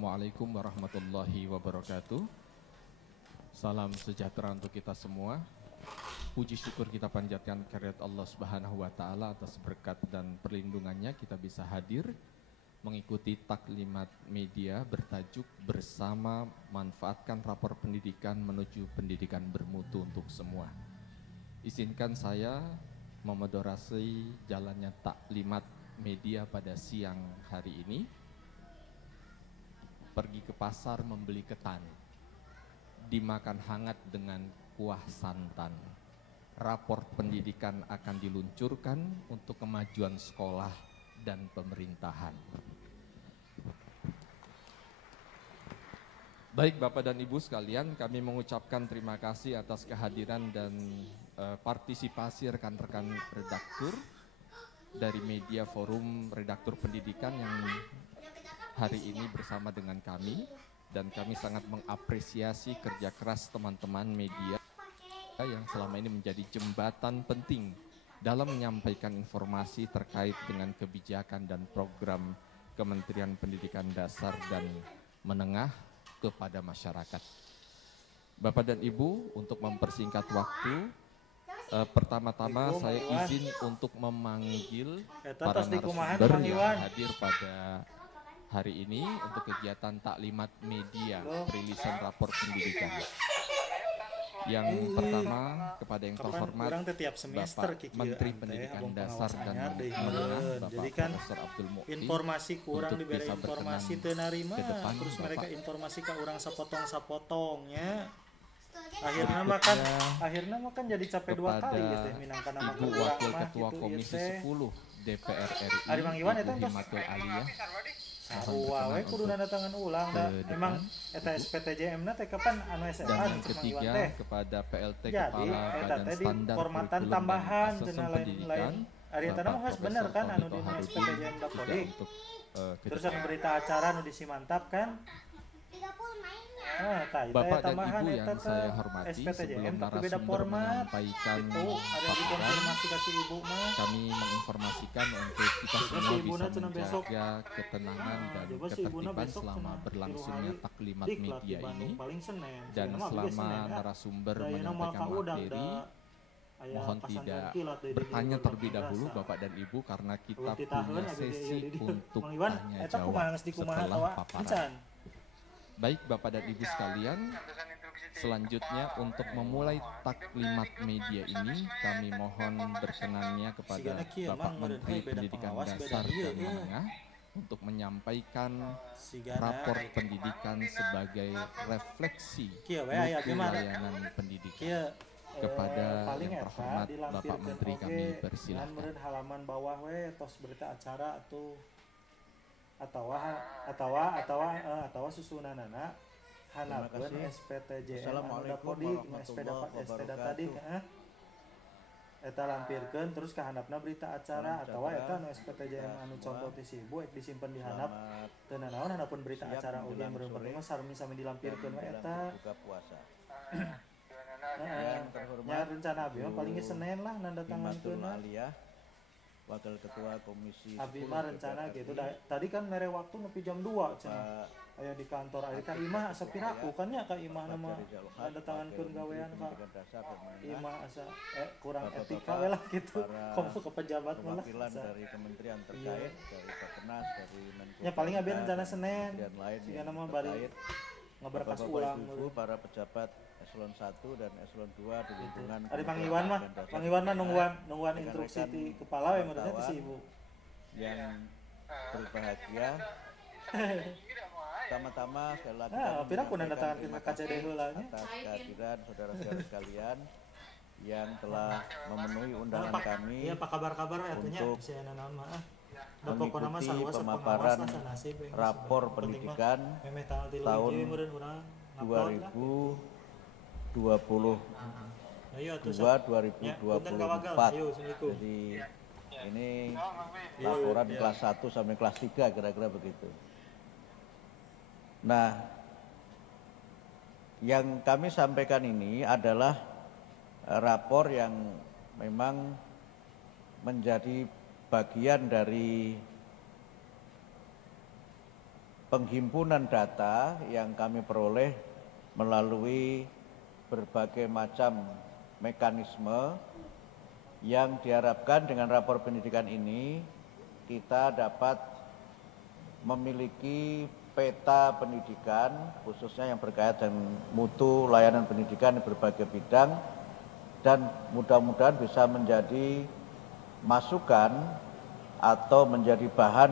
Assalamualaikum warahmatullahi wabarakatuh. Salam sejahtera untuk kita semua. Puji syukur kita panjatkan kehadirat Allah Subhanahu wa taala atas berkat dan perlindungannya kita bisa hadir mengikuti taklimat media bertajuk Bersama Manfaatkan Rapor Pendidikan Menuju Pendidikan Bermutu untuk Semua. Izinkan saya memodorasi jalannya taklimat media pada siang hari ini. Pergi ke pasar membeli ketan, dimakan hangat dengan kuah santan. Rapor pendidikan akan diluncurkan untuk kemajuan sekolah dan pemerintahan. Baik Bapak dan Ibu sekalian, kami mengucapkan terima kasih atas kehadiran dan partisipasi rekan-rekan redaktur dari media Forum Redaktur Pendidikan yang hari ini bersama dengan kami, dan kami sangat mengapresiasi kerja keras teman-teman media yang selama ini menjadi jembatan penting dalam menyampaikan informasi terkait dengan kebijakan dan program Kementerian Pendidikan Dasar dan Menengah kepada masyarakat. Bapak dan Ibu, untuk mempersingkat waktu, pertama-tama saya izin untuk memanggil para narasumber yang hadir pada hari ini untuk kegiatan taklimat media perilisan rapor pendidikan. Yang pertama kepada yang terhormat Bapak Menteri Pendidikan Dasar dan Menengah, Bapak Profesor Abdul Mu'ti, informasi kurang diberi bisa informasi tenarima ke depan, terus Bapak. mereka informasi ke orang sapotong-sapotongnya akhirnya makan jadi capek dua kali gitu minangkan nama Ibu Wakil Ketua Komisi 10 DPR RI Ibu Himatul Aliyah. Sarua we kudu nanda tangan ulang da emang eta SPTJM na teh kapan anu SMA. Dan yang ketiga kepada PLT jadi, Kepala Badan Standar formatan Kurikulum tambahan dan Asesmen cenah Pendidikan, lain ari eta mah geus bener kan anu di SPTJM da kodik. Terus anu berita acara anu disimantap kan. Bapak dan Ibu yang saya hormati, sebelum narasumber menyampaikan paparan, kami menginformasikan untuk kita semua bisa menjaga ketenangan dan ketertiban selama berlangsungnya taklimat media ini. Dan selama narasumber menyampaikan materi, mohon tidak bertanya terlebih dahulu Bapak dan Ibu karena kita punya sesi untuk tanya jawab setelah paparan. Baik Bapak dan Ibu sekalian, selanjutnya untuk memulai taklimat media ini kami mohon berkenannya kepada Bapak Menteri Pendidikan Dasar dan Menengah untuk menyampaikan rapor pendidikan sebagai refleksi mutu layanan pendidikan. Kepada yang terhormat Bapak Menteri kami persilahkan. Halaman bawah we tos berita acara atau susunanana hanapeun SPTJM Assalamualaikum warahmatullahi wabarakatuh. Eta lampirkeun terus ka handapna berita acara atawa eta anu SPTJM anu contoh ti sibu disimpen di handap teu nanaon handapun berita acara oge meureun penting sami dilampirkeun we eta buka puasa. Nya rencana abi mah paling Senin lah nanda tangankeun Wakil Ketua Komisi Abi mah rencana gitu. Tadi kan mere waktu nepi jam 2 cenah. Aya di kantor aya ka Imah asa piraku kan nya ka Imah nama ada tangankeun gawean ka Imah asa kurang etika we lah gitu. Komo ke pejabat mah lah. Perwakilan dari kementerian terkait, dari Bappenas, dari Menko. Ya paling abi rencana Senin. Siga nama bari ngaberkas ulang para pejabat eselon 1 dan eselon 2 di lingkungan. Ari Pangiwan mah nungguan instruksi ti kepala we modalnya ti si Ibu. Yang berbahagia. Pertama-tama sekali lagi pira kun nanda tangan ke KCD heula nya. Atas kehadiran saudara-saudara sekalian yang telah memenuhi undangan kami. Iya, apa kabar-kabar untuk mengikuti pemaparan rapor pendidikan tahun 2022-2024. Jadi ini laporan kelas 1 sampai kelas 3 kira-kira begitu. Nah, yang kami sampaikan ini adalah rapor yang memang menjadi bagian dari penghimpunan data yang kami peroleh melalui berbagai macam mekanisme yang diharapkan dengan rapor pendidikan ini kita dapat memiliki peta pendidikan khususnya yang berkaitan dengan mutu layanan pendidikan di berbagai bidang dan mudah-mudahan bisa menjadi masukan atau menjadi bahan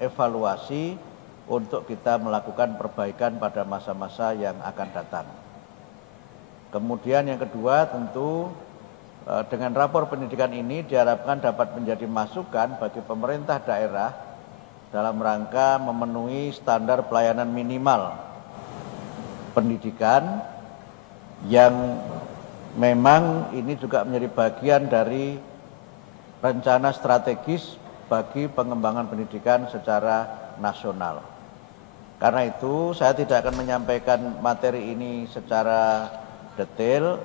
evaluasi untuk kita melakukan perbaikan pada masa-masa yang akan datang. Kemudian yang kedua tentu dengan rapor pendidikan ini diharapkan dapat menjadi masukan bagi pemerintah daerah dalam rangka memenuhi standar pelayanan minimal pendidikan yang memang ini juga menjadi bagian dari rencana strategis bagi pengembangan pendidikan secara nasional. Karena itu saya tidak akan menyampaikan materi ini secara detail.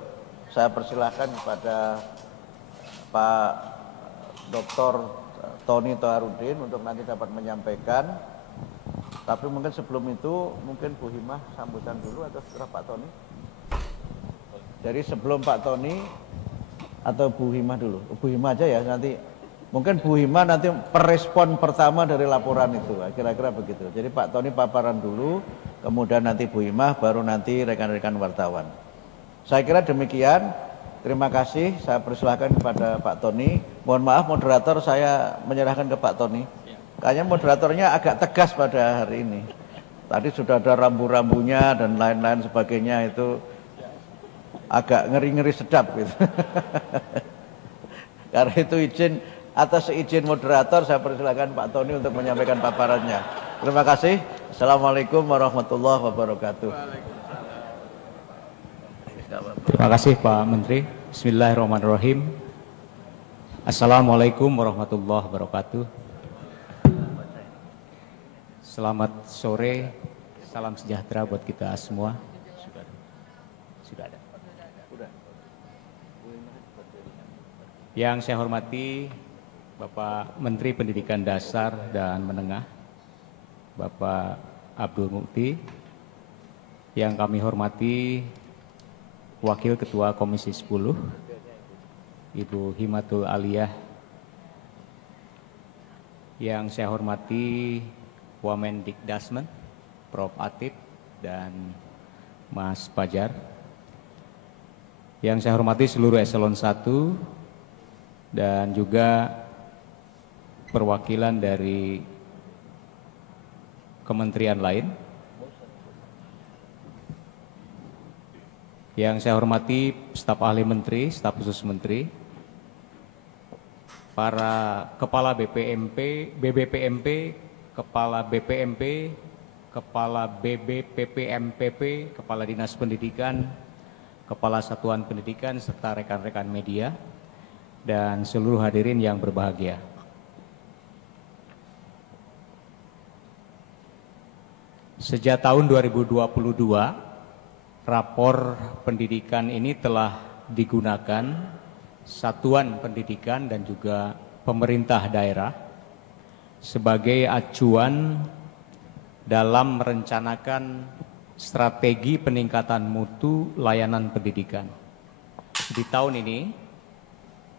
Saya persilahkan kepada Pak Dr. Tony Toharudin untuk nanti dapat menyampaikan. Tapi mungkin sebelum itu mungkin Bu Himah sambutan dulu atau setelah Pak Tony? Jadi sebelum Pak Tony atau Bu Himah dulu? Bu Himah aja ya nanti. Mungkin Bu Himah nanti perespon pertama dari laporan itu, kira-kira begitu. Jadi Pak Tony paparan dulu, kemudian nanti Bu Himah, baru nanti rekan-rekan wartawan. Saya kira demikian. Terima kasih. Saya persilahkan kepada Pak Tony. Mohon maaf moderator, saya menyerahkan ke Pak Tony. Kayaknya moderatornya agak tegas pada hari ini. Tadi sudah ada rambu-rambunya dan lain-lain sebagainya, itu agak ngeri-ngeri sedap gitu. Karena itu atas izin moderator saya persilakan Pak Tony untuk menyampaikan paparannya. Terima kasih. Assalamualaikum warahmatullahi wabarakatuh. Terima kasih Pak Menteri. Bismillahirrahmanirrahim. Assalamualaikum warahmatullahi wabarakatuh. Selamat sore, salam sejahtera buat kita semua. Sudah ada. Yang saya hormati Bapak Menteri Pendidikan Dasar dan Menengah, Bapak Abdul Mukti. Yang kami hormati Wakil Ketua Komisi 10, Ibu Himatul Aliyah. Yang saya hormati Wamendikdasmen, Prof. Atip dan Mas Fajar. Yang saya hormati seluruh eselon 1 dan juga perwakilan dari kementerian lain. Yang saya hormati staf ahli menteri, staf khusus menteri, para kepala BPMP, BBPMP, kepala BPMP, kepala BBPPMPP, kepala dinas pendidikan, kepala satuan pendidikan, serta rekan-rekan media, dan seluruh hadirin yang berbahagia. Sejak tahun 2022, rapor pendidikan ini telah digunakan satuan pendidikan dan juga pemerintah daerah sebagai acuan dalam merencanakan strategi peningkatan mutu layanan pendidikan. Di tahun ini,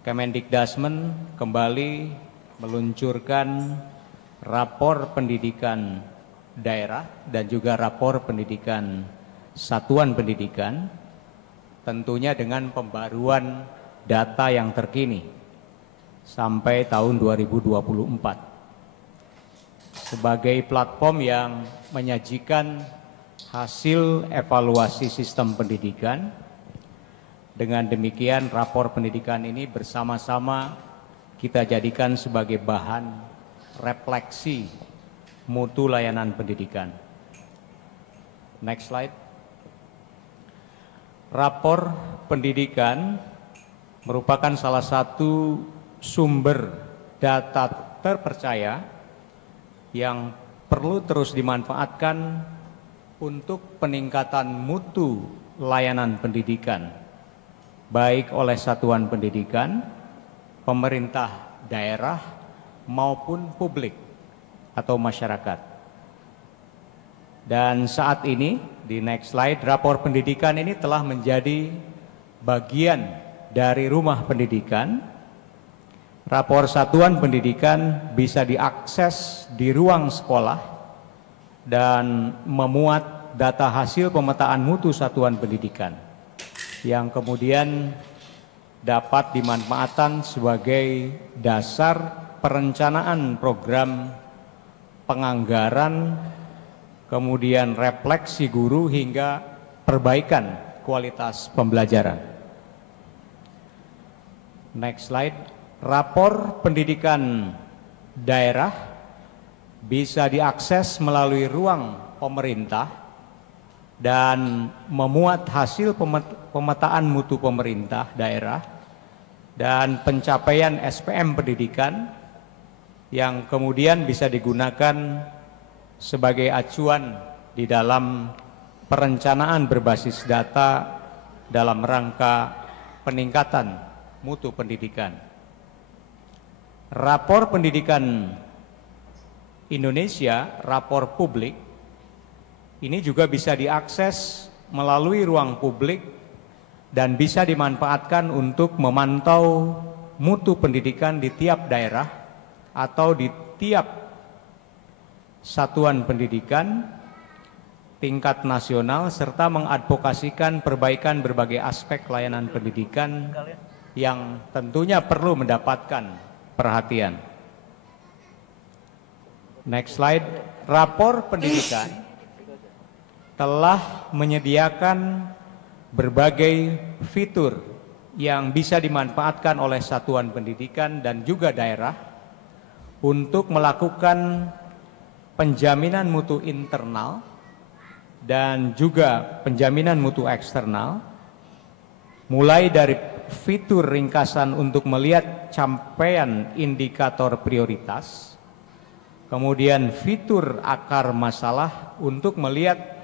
Kemendikdasmen kembali meluncurkan rapor pendidikan daerah dan juga rapor pendidikan satuan pendidikan, tentunya dengan pembaruan data yang terkini sampai tahun 2024 sebagai platform yang menyajikan hasil evaluasi sistem pendidikan. Dengan demikian rapor pendidikan ini bersama-sama kita jadikan sebagai bahan refleksi mutu layanan pendidikan. Next slide. Rapor pendidikan merupakan salah satu sumber data terpercaya yang perlu terus dimanfaatkan untuk peningkatan mutu layanan pendidikan, baik oleh satuan pendidikan, pemerintah daerah, maupun publik atau masyarakat. Dan saat ini, di next slide, rapor pendidikan ini telah menjadi bagian dari rumah pendidikan. Rapor satuan pendidikan bisa diakses di ruang sekolah dan memuat data hasil pemetaan mutu satuan pendidikan yang kemudian dapat dimanfaatkan sebagai dasar perencanaan program penganggaran, kemudian refleksi guru hingga perbaikan kualitas pembelajaran. Next slide. Rapor pendidikan daerah bisa diakses melalui ruang pemerintah dan memuat hasil pemetaan mutu pemerintah daerah dan pencapaian SPM pendidikan yang kemudian bisa digunakan sebagai acuan di dalam perencanaan berbasis data dalam rangka peningkatan mutu pendidikan. Rapor pendidikan Indonesia, rapor publik, ini juga bisa diakses melalui ruang publik dan bisa dimanfaatkan untuk memantau mutu pendidikan di tiap daerah atau di tiap satuan pendidikan tingkat nasional serta mengadvokasikan perbaikan berbagai aspek layanan pendidikan yang tentunya perlu mendapatkan perhatian. Next slide. Rapor pendidikan telah menyediakan berbagai fitur yang bisa dimanfaatkan oleh satuan pendidikan dan juga daerah untuk melakukan penjaminan mutu internal dan juga penjaminan mutu eksternal, mulai dari fitur ringkasan untuk melihat capaian indikator prioritas, kemudian fitur akar masalah untuk melihat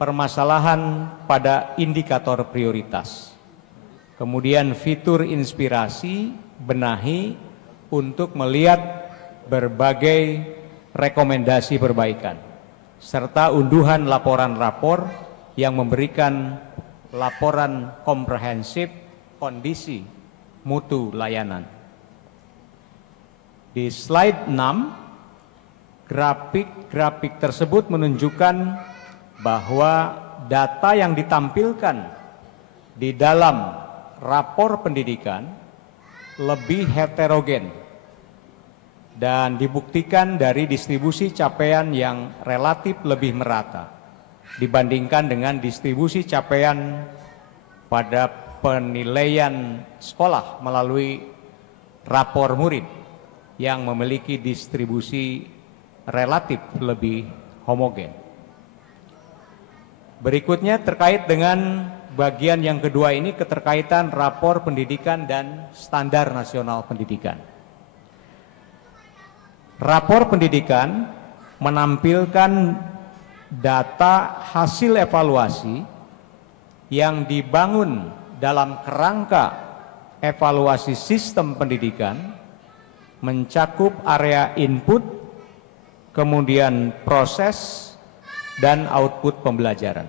permasalahan pada indikator prioritas, kemudian fitur inspirasi benahi untuk melihat berbagai rekomendasi perbaikan, serta unduhan laporan rapor yang memberikan laporan komprehensif kondisi mutu layanan. Di slide 6, grafik tersebut menunjukkan bahwa data yang ditampilkan di dalam rapor pendidikan lebih heterogen dan dibuktikan dari distribusi capaian yang relatif lebih merata dibandingkan dengan distribusi capaian pada penilaian sekolah melalui rapor murid yang memiliki distribusi relatif lebih homogen. Berikutnya terkait dengan bagian yang kedua ini, keterkaitan rapor pendidikan dan standar nasional pendidikan. Rapor pendidikan menampilkan data hasil evaluasi yang dibangun dalam kerangka evaluasi sistem pendidikan, mencakup area input, kemudian proses, dan output pembelajaran.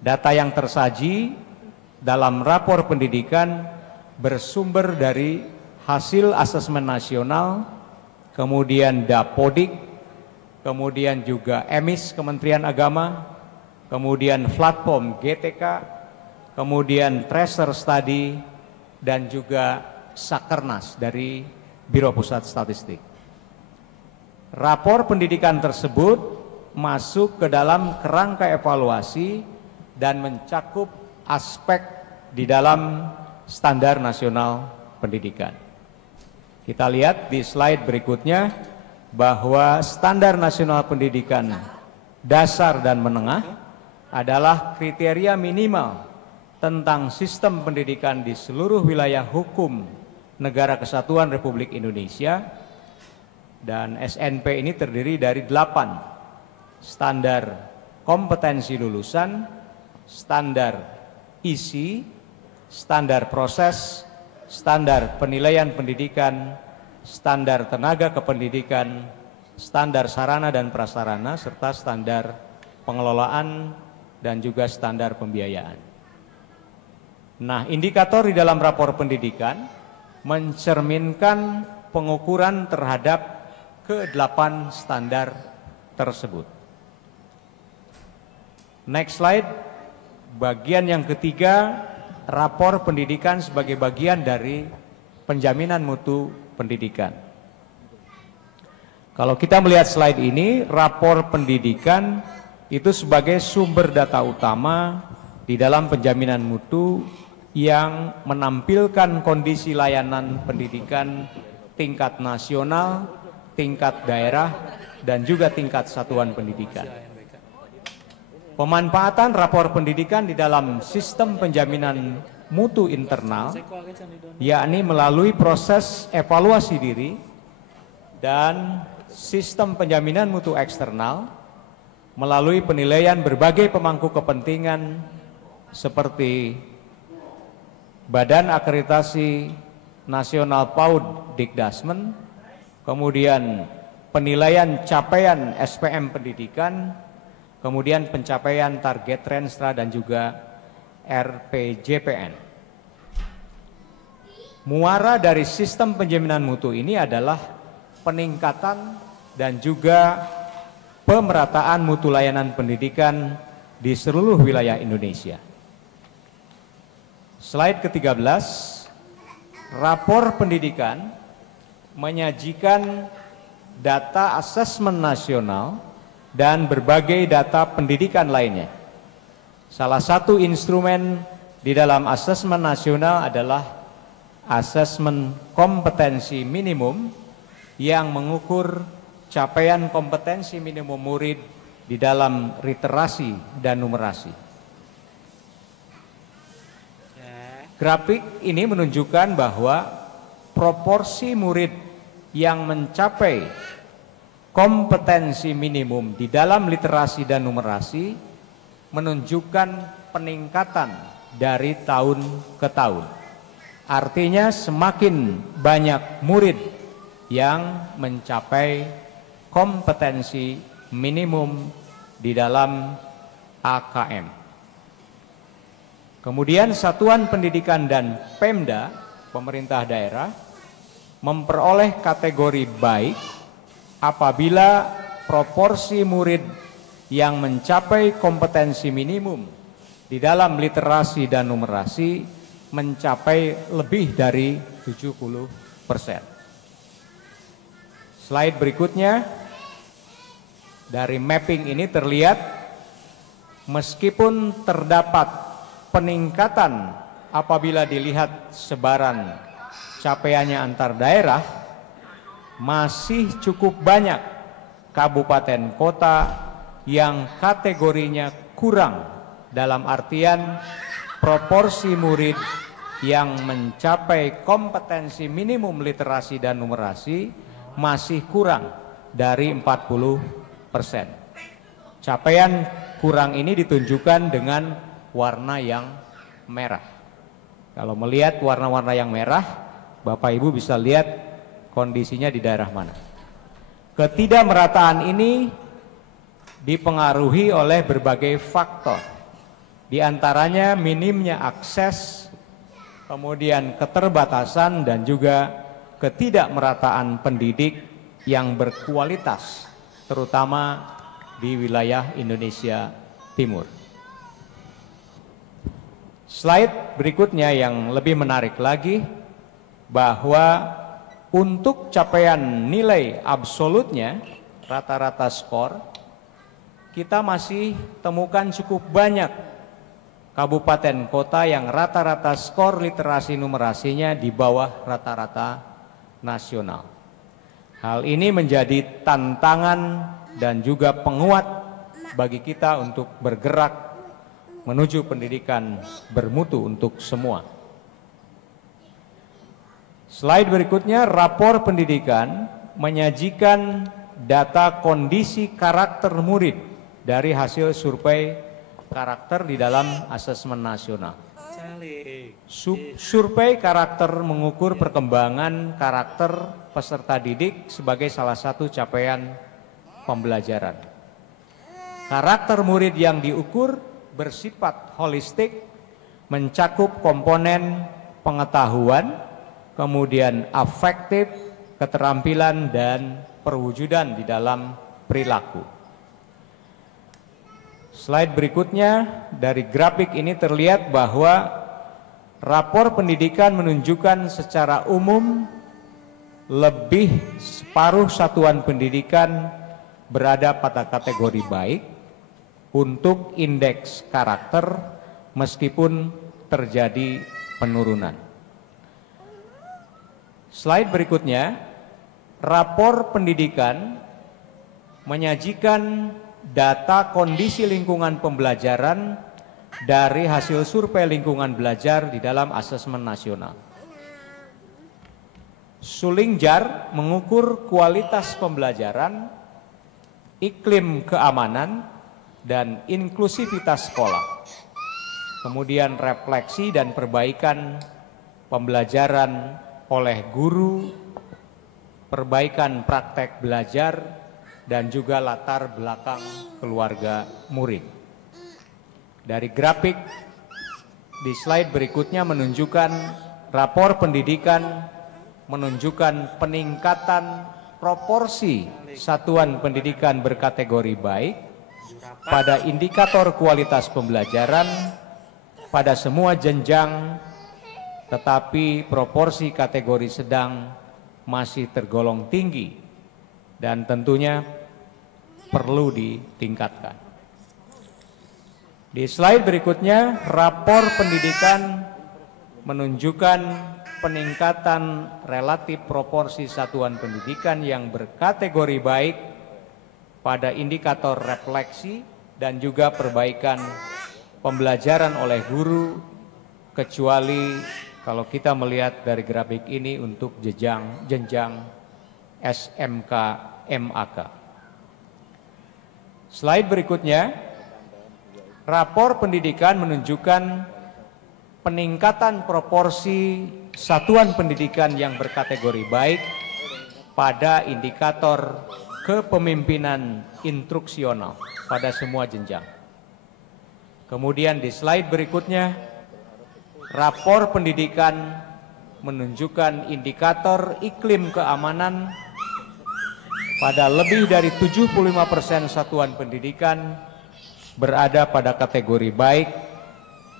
Data yang tersaji dalam rapor pendidikan bersumber dari hasil asesmen nasional, kemudian Dapodik, kemudian juga EMIS Kementerian Agama, kemudian platform GTK, kemudian Tracer Study, dan juga Sakernas dari Biro Pusat Statistik. Rapor pendidikan tersebut masuk ke dalam kerangka evaluasi dan mencakup aspek di dalam standar nasional pendidikan. Kita lihat di slide berikutnya bahwa standar nasional pendidikan dasar dan menengah adalah kriteria minimal tentang sistem pendidikan di seluruh wilayah hukum Negara Kesatuan Republik Indonesia, dan SNP ini terdiri dari 8 standar kompetensi lulusan, standar isi, standar proses, standar penilaian pendidikan, standar tenaga kependidikan, standar sarana dan prasarana, serta standar pengelolaan dan juga standar pembiayaan. Nah, indikator di dalam rapor pendidikan mencerminkan pengukuran terhadap ke-8 standar tersebut. Next slide, bagian yang ketiga, rapor pendidikan sebagai bagian dari penjaminan mutu pendidikan. Kalau kita melihat slide ini, rapor pendidikan itu sebagai sumber data utama di dalam penjaminan mutu yang menampilkan kondisi layanan pendidikan tingkat nasional, tingkat daerah, dan juga tingkat satuan pendidikan. Pemanfaatan rapor pendidikan di dalam sistem penjaminan mutu internal, yakni melalui proses evaluasi diri dan sistem penjaminan mutu eksternal, melalui penilaian berbagai pemangku kepentingan seperti Badan Akreditasi Nasional PAUD Dikdasmen, kemudian penilaian capaian SPM pendidikan, kemudian pencapaian target Renstra dan juga RPJPN. Muara dari sistem penjaminan mutu ini adalah peningkatan dan juga pemerataan mutu layanan pendidikan di seluruh wilayah Indonesia. Slide ke-13, rapor pendidikan menyajikan data asesmen nasional dan berbagai data pendidikan lainnya. Salah satu instrumen di dalam asesmen nasional adalah asesmen kompetensi minimum yang mengukur capaian kompetensi minimum murid di dalam literasi dan numerasi. Grafik ini menunjukkan bahwa proporsi murid yang mencapai kompetensi minimum di dalam literasi dan numerasi menunjukkan peningkatan dari tahun ke tahun. Artinya semakin banyak murid yang mencapai kompetensi minimum di dalam AKM. Kemudian Satuan Pendidikan dan Pemda, pemerintah daerah, memperoleh kategori baik apabila proporsi murid yang mencapai kompetensi minimum di dalam literasi dan numerasi mencapai lebih dari 70%. Slide berikutnya, dari mapping ini terlihat meskipun terdapat peningkatan apabila dilihat sebaran capaiannya antar daerah, masih cukup banyak kabupaten kota yang kategorinya kurang, dalam artian proporsi murid yang mencapai kompetensi minimum literasi dan numerasi masih kurang dari 40%. Capaian kurang ini ditunjukkan dengan warna yang merah. Kalau melihat warna-warna yang merah, Bapak Ibu bisa lihat kondisinya di daerah mana. Ketidakmerataan ini dipengaruhi oleh berbagai faktor. Di antaranya minimnya akses, kemudian keterbatasan dan juga ketidakmerataan pendidik yang berkualitas, terutama di wilayah Indonesia Timur. Slide berikutnya yang lebih menarik lagi, bahwa untuk capaian nilai absolutnya, rata-rata skor, kita masih temukan cukup banyak kabupaten kota yang rata-rata skor literasi numerasinya di bawah rata-rata nasional. Hal ini menjadi tantangan dan juga penguat bagi kita untuk bergerak menuju pendidikan bermutu untuk semua. Slide berikutnya, rapor pendidikan menyajikan data kondisi karakter murid dari hasil survei karakter di dalam asesmen nasional. Survei karakter mengukur perkembangan karakter peserta didik sebagai salah satu capaian pembelajaran. Karakter murid yang diukur bersifat holistik, mencakup komponen pengetahuan, kemudian afektif, keterampilan, dan perwujudan di dalam perilaku. Slide berikutnya, dari grafik ini terlihat bahwa rapor pendidikan menunjukkan secara umum lebih separuh satuan pendidikan berada pada kategori baik untuk indeks karakter meskipun terjadi penurunan. Slide berikutnya, rapor pendidikan menyajikan data kondisi lingkungan pembelajaran dari hasil survei lingkungan belajar di dalam asesmen nasional. Sulingjar mengukur kualitas pembelajaran, iklim keamanan, dan inklusivitas sekolah. Kemudian refleksi dan perbaikan pembelajaran oleh guru, perbaikan praktek belajar, dan juga latar belakang keluarga murid. Dari grafik di slide berikutnya menunjukkan rapor pendidikan menunjukkan peningkatan proporsi satuan pendidikan berkategori baik pada indikator kualitas pembelajaran pada semua jenjang, tetapi proporsi kategori sedang masih tergolong tinggi dan tentunya perlu ditingkatkan. Di slide berikutnya, rapor pendidikan menunjukkan peningkatan relatif proporsi satuan pendidikan yang berkategori baik pada indikator refleksi dan juga perbaikan pembelajaran oleh guru, kecuali kalau kita melihat dari grafik ini untuk jenjang SMK MAK. Slide berikutnya, rapor pendidikan menunjukkan peningkatan proporsi satuan pendidikan yang berkategori baik pada indikator kepemimpinan instruksional pada semua jenjang. Kemudian di slide berikutnya, rapor pendidikan menunjukkan indikator iklim keamanan pada lebih dari 75% satuan pendidikan berada pada kategori baik.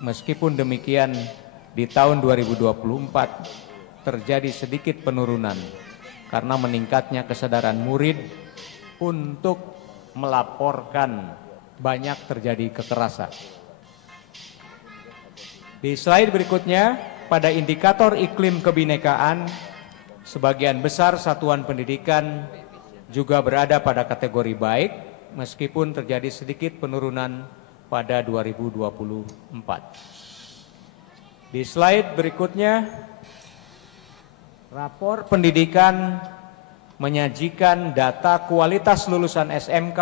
Meskipun demikian, di tahun 2024 terjadi sedikit penurunan karena meningkatnya kesadaran murid untuk melaporkan banyak terjadi kekerasan. Di slide berikutnya, pada indikator iklim kebinekaan, sebagian besar satuan pendidikan juga berada pada kategori baik, meskipun terjadi sedikit penurunan pada 2024. Di slide berikutnya, rapor pendidikan menyajikan data kualitas lulusan SMK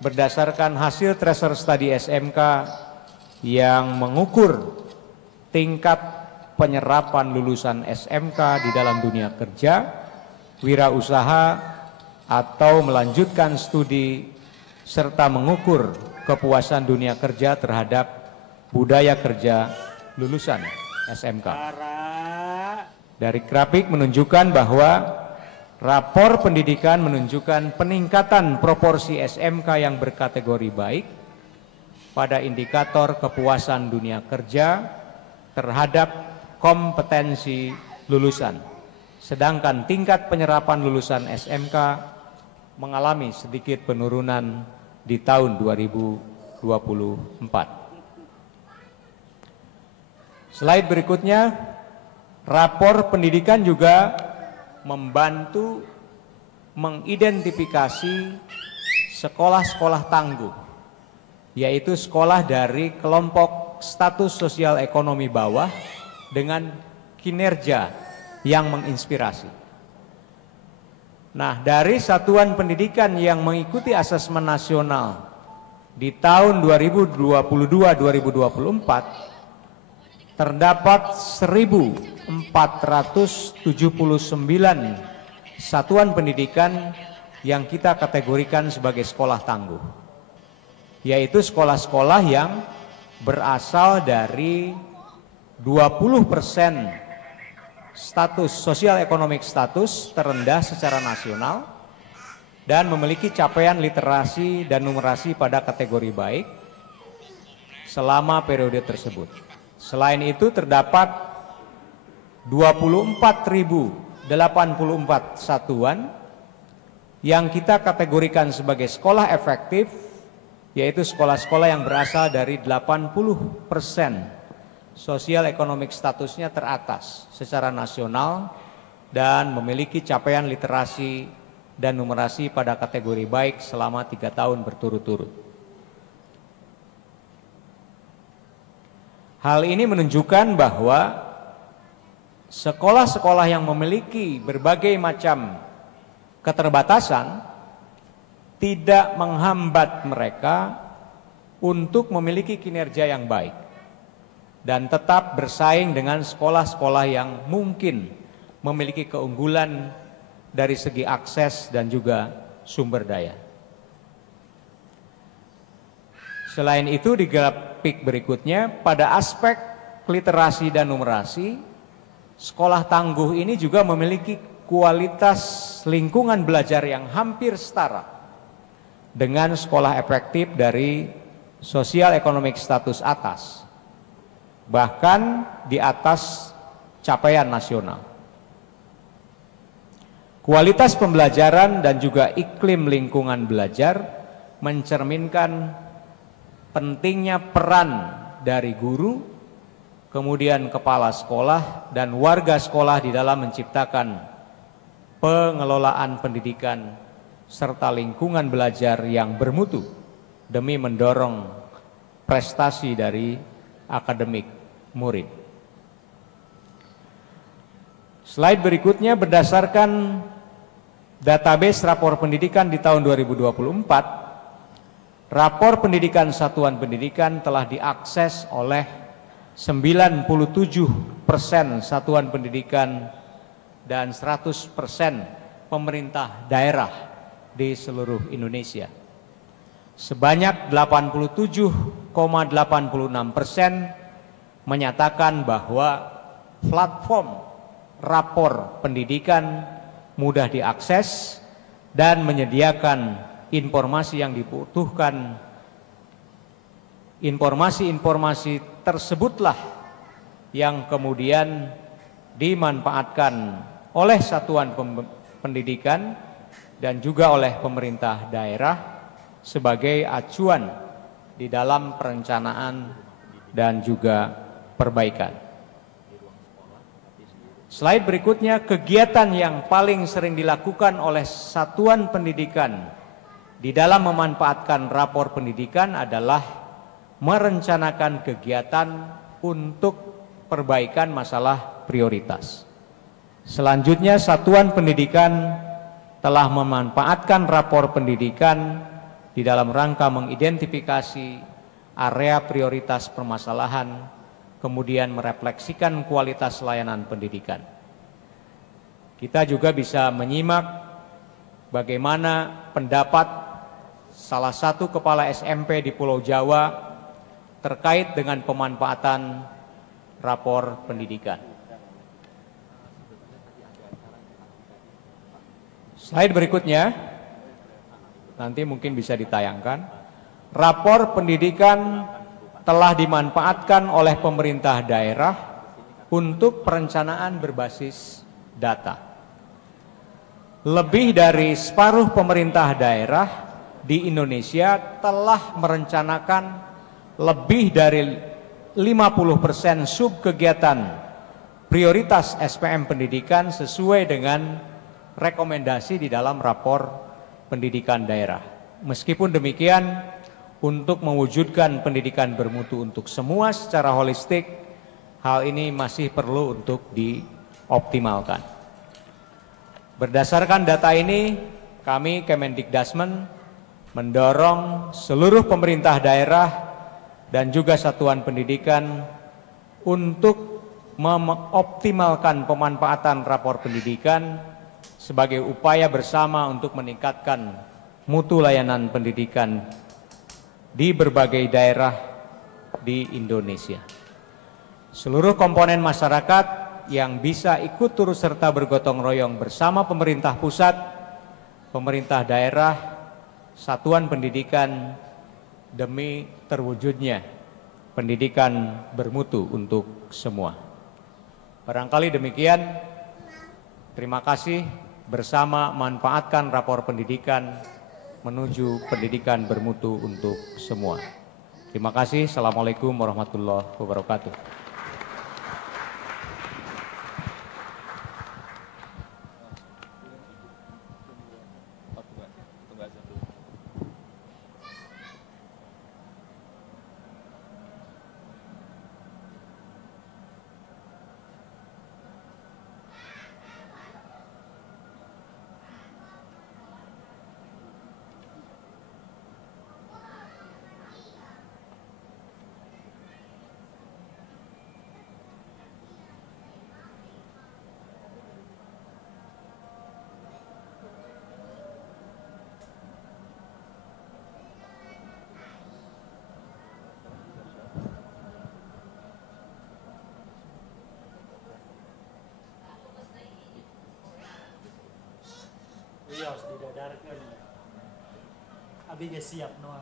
berdasarkan hasil tracer study SMK yang mengukur tingkat penyerapan lulusan SMK di dalam dunia kerja, wirausaha, atau melanjutkan studi, serta mengukur kepuasan dunia kerja terhadap budaya kerja lulusan SMK. Dari grafik menunjukkan bahwa rapor pendidikan menunjukkan peningkatan proporsi SMK yang berkategori baik pada indikator kepuasan dunia kerja terhadap kompetensi lulusan. Sedangkan tingkat penyerapan lulusan SMK mengalami sedikit penurunan di tahun 2024. Slide berikutnya, rapor pendidikan juga membantu mengidentifikasi sekolah-sekolah tangguh, yaitu sekolah dari kelompok status sosial ekonomi bawah dengan kinerja yang menginspirasi. Nah, dari satuan pendidikan yang mengikuti asesmen nasional di tahun 2022-2024, terdapat 1.479 satuan pendidikan yang kita kategorikan sebagai sekolah tangguh, yaitu sekolah-sekolah yang berasal dari 20% status sosial ekonomik status terendah secara nasional dan memiliki capaian literasi dan numerasi pada kategori baik selama periode tersebut. Selain itu terdapat 24.084 satuan yang kita kategorikan sebagai sekolah efektif, yaitu sekolah-sekolah yang berasal dari 80% sosial ekonomik statusnya teratas secara nasional dan memiliki capaian literasi dan numerasi pada kategori baik selama 3 tahun berturut-turut. Hal ini menunjukkan bahwa sekolah-sekolah yang memiliki berbagai macam keterbatasan tidak menghambat mereka untuk memiliki kinerja yang baik dan tetap bersaing dengan sekolah-sekolah yang mungkin memiliki keunggulan dari segi akses dan juga sumber daya. Selain itu, di grafik berikutnya, pada aspek literasi dan numerasi, sekolah tangguh ini juga memiliki kualitas lingkungan belajar yang hampir setara dengan sekolah efektif dari sosial ekonomik status atas, bahkan di atas capaian nasional. Kualitas pembelajaran dan juga iklim lingkungan belajar mencerminkan pentingnya peran dari guru, kemudian kepala sekolah dan warga sekolah di dalam menciptakan pengelolaan pendidikan serta lingkungan belajar yang bermutu demi mendorong prestasi dari akademik murid. Slide berikutnya, berdasarkan database rapor pendidikan di tahun 2024, rapor pendidikan satuan pendidikan telah diakses oleh 97% satuan pendidikan dan 100% pemerintah daerah di seluruh Indonesia. Sebanyak 87,86% menyatakan bahwa platform rapor pendidikan mudah diakses dan menyediakan informasi yang dibutuhkan. Informasi-informasi tersebutlah yang kemudian dimanfaatkan oleh satuan pendidikan dan juga oleh pemerintah daerah sebagai acuan di dalam perencanaan dan juga perbaikan. Slide berikutnya, kegiatan yang paling sering dilakukan oleh satuan pendidikan di dalam memanfaatkan rapor pendidikan adalah merencanakan kegiatan untuk perbaikan masalah prioritas. Selanjutnya, satuan pendidikan telah memanfaatkan rapor pendidikan di dalam rangka mengidentifikasi area prioritas permasalahan, kemudian merefleksikan kualitas layanan pendidikan. Kita juga bisa menyimak bagaimana pendapat salah satu kepala SMP di Pulau Jawa terkait dengan pemanfaatan rapor pendidikan. Slide berikutnya, nanti mungkin bisa ditayangkan. Rapor pendidikan telah dimanfaatkan oleh pemerintah daerah untuk perencanaan berbasis data. Lebih dari separuh pemerintah daerah di Indonesia telah merencanakan lebih dari 50% subkegiatan prioritas SPM pendidikan sesuai dengan rekomendasi di dalam rapor pendidikan daerah. Meskipun demikian, untuk mewujudkan pendidikan bermutu untuk semua secara holistik, hal ini masih perlu untuk dioptimalkan. Berdasarkan data ini, kami Kemendikdasmen mendorong seluruh pemerintah daerah dan juga satuan pendidikan untuk mengoptimalkan pemanfaatan rapor pendidikan sebagai upaya bersama untuk meningkatkan mutu layanan pendidikan di berbagai daerah di Indonesia. Seluruh komponen masyarakat yang bisa ikut turut serta bergotong royong bersama pemerintah pusat, pemerintah daerah, satuan pendidikan demi terwujudnya pendidikan bermutu untuk semua. Barangkali demikian, terima kasih. Bersama manfaatkan rapor pendidikan menuju pendidikan bermutu untuk semua. Terima kasih. Assalamualaikum warahmatullahi wabarakatuh. Iya, harus didadarkan. Abi gak siap no.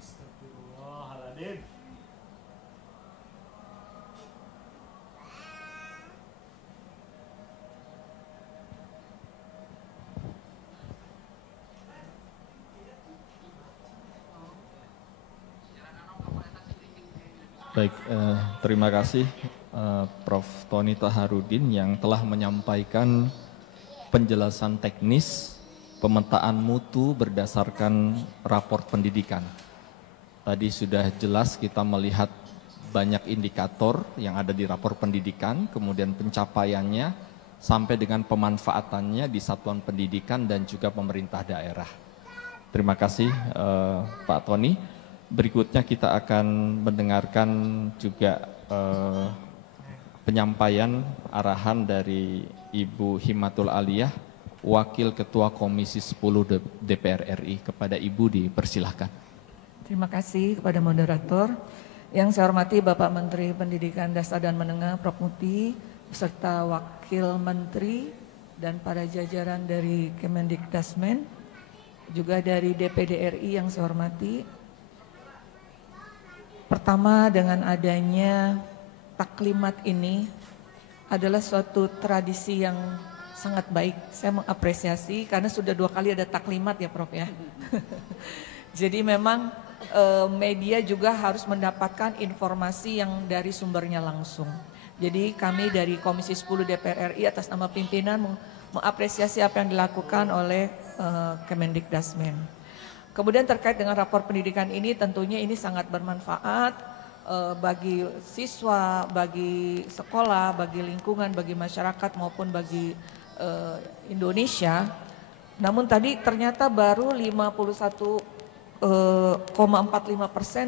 Astagfirullahaladzim. Baik, terima kasih Prof. Tony Taharudin yang telah menyampaikan penjelasan teknis pemetaan mutu berdasarkan rapor pendidikan. Tadi sudah jelas kita melihat banyak indikator yang ada di rapor pendidikan, kemudian pencapaiannya sampai dengan pemanfaatannya di satuan pendidikan dan juga pemerintah daerah. Terima kasih Pak Tony. Berikutnya kita akan mendengarkan juga penyampaian arahan dari Ibu Himatul Aliyah, Wakil Ketua Komisi 10 DPR RI. Kepada Ibu dipersilahkan. Terima kasih kepada moderator. Yang saya hormati Bapak Menteri Pendidikan Dasar dan Menengah Prof. Muti, beserta Wakil Menteri dan para jajaran dari Kemendikdasmen, juga dari DPD RI yang saya hormati. Pertama, dengan adanya taklimat ini adalah suatu tradisi yang sangat baik. Saya mengapresiasi karena sudah 2 kali ada taklimat ya Prof ya. Jadi memang media juga harus mendapatkan informasi yang dari sumbernya langsung. Jadi kami dari Komisi 10 DPR RI atas nama pimpinan mengapresiasi apa yang dilakukan oleh Kemendikdasmen. Kemudian terkait dengan rapor pendidikan ini, tentunya ini sangat bermanfaat bagi siswa, bagi sekolah, bagi lingkungan, bagi masyarakat maupun bagi Indonesia. Namun tadi ternyata baru 51,45%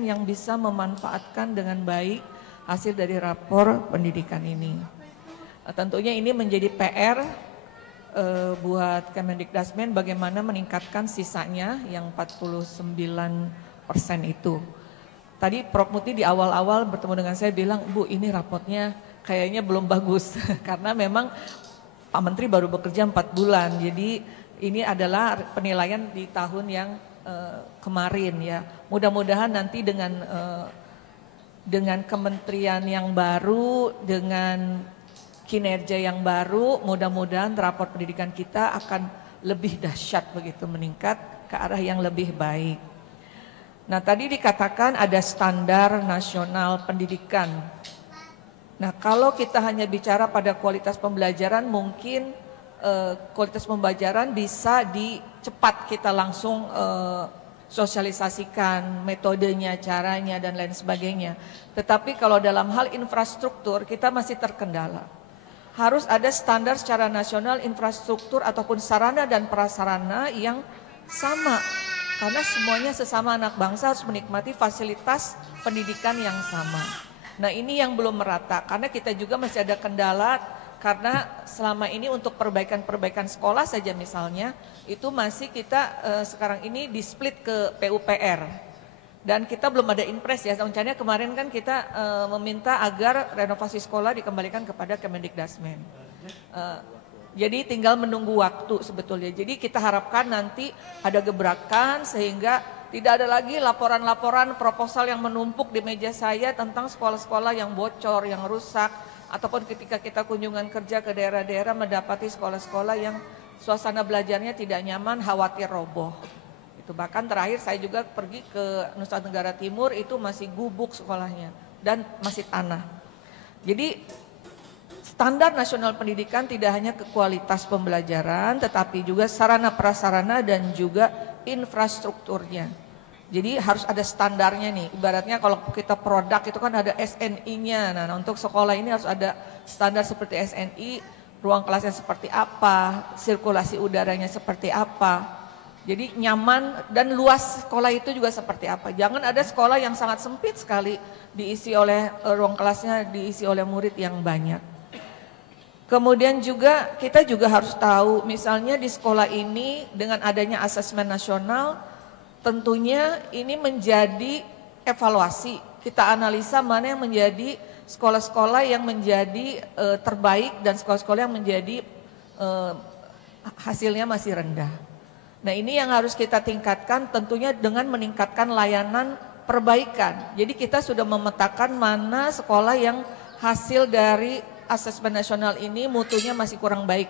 yang bisa memanfaatkan dengan baik hasil dari rapor pendidikan ini. Tentunya ini menjadi PR buat Kemendikdasmen bagaimana meningkatkan sisanya yang 49% itu. Tadi Prof. Muti di awal-awal bertemu dengan saya bilang, Bu ini rapotnya kayaknya belum bagus karena memang Pak Menteri baru bekerja 4 bulan. Jadi ini adalah penilaian di tahun yang kemarin ya. Mudah-mudahan nanti dengan kementerian yang baru, dengan kinerja yang baru, mudah-mudahan rapor pendidikan kita akan lebih dahsyat begitu, meningkat ke arah yang lebih baik. Nah tadi dikatakan ada standar nasional pendidikan. Nah kalau kita hanya bicara pada kualitas pembelajaran, mungkin kualitas pembelajaran bisa cepat kita langsung sosialisasikan metodenya, caranya dan lain sebagainya. Tetapi kalau dalam hal infrastruktur kita masih terkendala. harus ada standar secara nasional infrastruktur ataupun sarana dan prasarana yang sama. Karena semuanya sesama anak bangsa harus menikmati fasilitas pendidikan yang sama. Nah ini yang belum merata, karena kita juga masih ada kendala, karena selama ini untuk perbaikan-perbaikan sekolah saja misalnya, itu masih kita sekarang ini di-split ke PUPR. Dan kita belum ada impres ya, rencananya kemarin kan kita meminta agar renovasi sekolah dikembalikan kepada Kemendikdasmen. Jadi tinggal menunggu waktu sebetulnya. Jadi kita harapkan nanti ada gebrakan sehingga tidak ada lagi laporan-laporan proposal yang menumpuk di meja saya tentang sekolah-sekolah yang bocor, yang rusak. Ataupun ketika kita kunjungan kerja ke daerah-daerah mendapati sekolah-sekolah yang suasana belajarnya tidak nyaman, khawatir roboh. Itu bahkan terakhir saya juga pergi ke Nusa Tenggara Timur, itu masih gubuk sekolahnya dan masih tanah. Jadi standar nasional pendidikan tidak hanya ke kualitas pembelajaran, tetapi juga sarana prasarana dan juga infrastrukturnya. Jadi harus ada standarnya nih, ibaratnya kalau kita produk itu kan ada SNI-nya, nah untuk sekolah ini harus ada standar seperti SNI, ruang kelasnya seperti apa, sirkulasi udaranya seperti apa, jadi nyaman dan luas sekolah itu juga seperti apa. Jangan ada sekolah yang sangat sempit sekali diisi oleh ruang kelasnya, diisi oleh murid yang banyak. Kemudian juga kita juga harus tahu misalnya di sekolah ini dengan adanya asesmen nasional tentunya ini menjadi evaluasi. Kita analisa mana yang menjadi sekolah-sekolah yang menjadi terbaik dan sekolah-sekolah yang menjadi hasilnya masih rendah. Nah ini yang harus kita tingkatkan tentunya dengan meningkatkan layanan perbaikan. Jadi kita sudah memetakan mana sekolah yang hasil dari asesmen nasional ini mutunya masih kurang baik.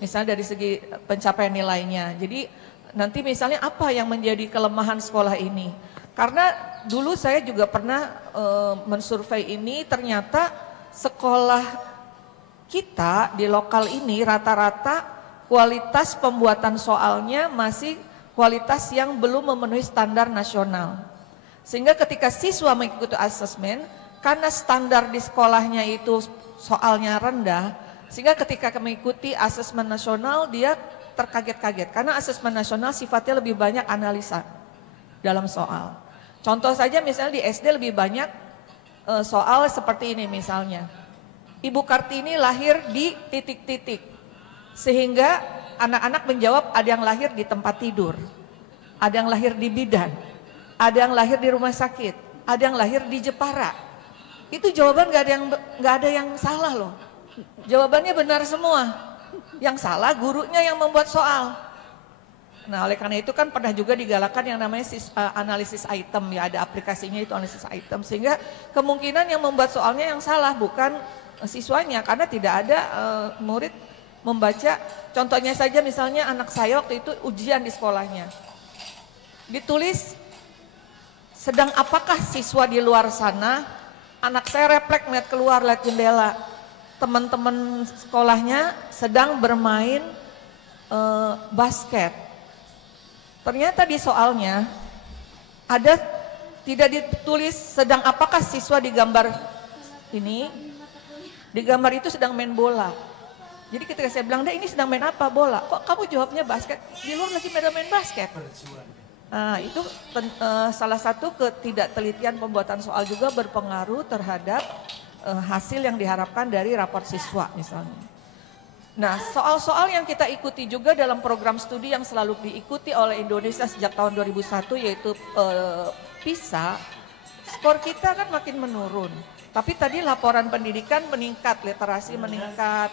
Misalnya dari segi pencapaian nilainya. Jadi nanti misalnya apa yang menjadi kelemahan sekolah ini. Karena dulu saya juga pernah mensurvei ini, ternyata sekolah kita di lokal ini rata-rata kualitas pembuatan soalnya masih kualitas yang belum memenuhi standar nasional. Sehingga ketika siswa mengikuti asesmen, karena standar di sekolahnya itu soalnya rendah, sehingga ketika mengikuti asesmen nasional dia terkaget-kaget. Karena asesmen nasional sifatnya lebih banyak analisa dalam soal. Contoh saja misalnya di SD lebih banyak soal seperti ini misalnya. Ibu Kartini lahir di titik-titik. Sehingga anak-anak menjawab ada yang lahir di tempat tidur. Ada yang lahir di bidan. Ada yang lahir di rumah sakit. Ada yang lahir di Jepara. Itu jawaban nggak ada yang salah loh. Jawabannya benar semua. Yang salah gurunya yang membuat soal. Nah oleh karena itu kan pernah juga digalakan yang namanya analisis item ya, ada aplikasinya itu analisis item, sehingga kemungkinan yang membuat soalnya yang salah bukan siswanya, karena tidak ada murid membaca. Contohnya saja misalnya anak saya waktu itu ujian di sekolahnya. Ditulis sedang apakah siswa di luar sana. Anak saya refleks melihat keluar, lihat jendela. Teman-teman sekolahnya sedang bermain basket. Ternyata di soalnya ada tidak ditulis sedang apakah siswa di gambar ini. Di gambar itu sedang main bola. Jadi ketika saya bilang, "Dek, ini sedang main apa? Bola." "Kok kamu jawabnya basket?" "Di luar lagi main basket." Nah, itu salah satu ketidaktelitian pembuatan soal juga berpengaruh terhadap hasil yang diharapkan dari raport siswa misalnya. Nah, soal-soal yang kita ikuti juga dalam program studi yang selalu diikuti oleh Indonesia sejak tahun 2001 yaitu PISA, skor kita kan makin menurun. Tapi tadi laporan pendidikan meningkat, literasi meningkat,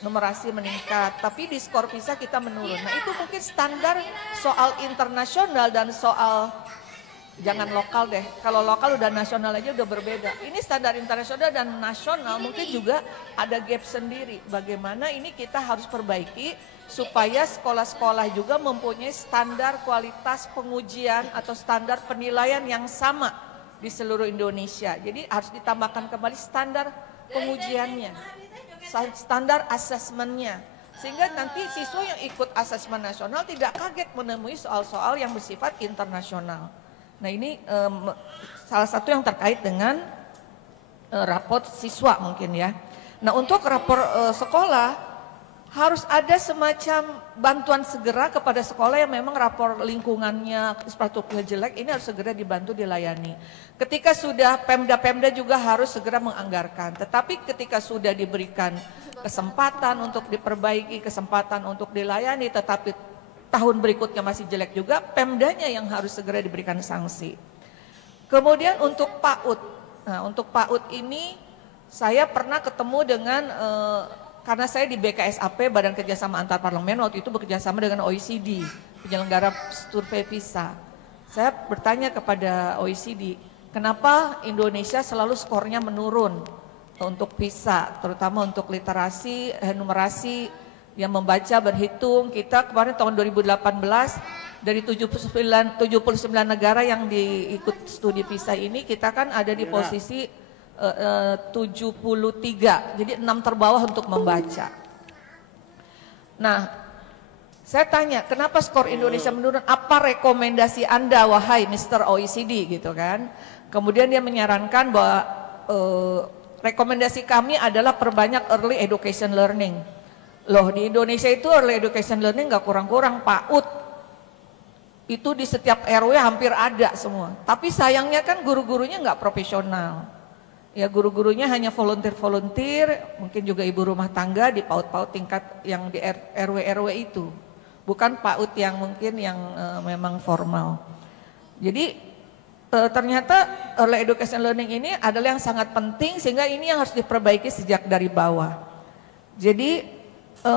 numerasi meningkat, tapi di skor PISA kita menurun. Nah itu mungkin standar soal internasional dan soal, jangan lokal deh, kalau lokal udah nasional aja udah berbeda. Ini standar internasional dan nasional mungkin juga ada gap sendiri. Bagaimana ini kita harus perbaiki supaya sekolah-sekolah juga mempunyai standar kualitas pengujian atau standar penilaian yang sama di seluruh Indonesia. Jadi harus ditambahkan kembali standar pengujiannya, standar asesmennya, sehingga nanti siswa yang ikut asesmen nasional tidak kaget menemui soal-soal yang bersifat internasional. Nah ini salah satu yang terkait dengan raport siswa mungkin ya. Nah untuk rapor sekolah harus ada semacam bantuan segera kepada sekolah yang memang rapor lingkungannya infrastrukturnya jelek, ini harus segera dibantu dilayani. Ketika sudah Pemda-Pemda juga harus segera menganggarkan, tetapi ketika sudah diberikan kesempatan untuk diperbaiki, kesempatan untuk dilayani, tetapi tahun berikutnya masih jelek juga, Pemdanya yang harus segera diberikan sanksi. Kemudian untuk PAUD, nah untuk PAUD ini saya pernah ketemu dengan karena saya di BKSAP, Badan Kerjasama Antar Parlemen, waktu itu bekerjasama dengan OECD, penyelenggara survei PISA. Saya bertanya kepada OECD, kenapa Indonesia selalu skornya menurun untuk PISA, terutama untuk literasi, numerasi, yang membaca, berhitung. Kita kemarin tahun 2018, dari 79 negara yang diikut studi PISA ini, kita kan ada di posisi 73, jadi 6 terbawah untuk membaca. Nah, saya tanya, kenapa skor Indonesia menurun? Apa rekomendasi Anda, wahai Mr. OECD, gitu kan? Kemudian dia menyarankan bahwa rekomendasi kami adalah perbanyak early education learning. Loh, di Indonesia itu early education learning nggak kurang-kurang, PAUD. Itu di setiap RW hampir ada semua. Tapi sayangnya kan guru-gurunya nggak profesional. Ya guru-gurunya hanya volunteer, mungkin juga ibu rumah tangga di PAUD-PAUD tingkat yang di RW-RW itu. Bukan PAUD yang mungkin yang memang formal. Jadi ternyata early education learning ini adalah yang sangat penting, sehingga ini yang harus diperbaiki sejak dari bawah. Jadi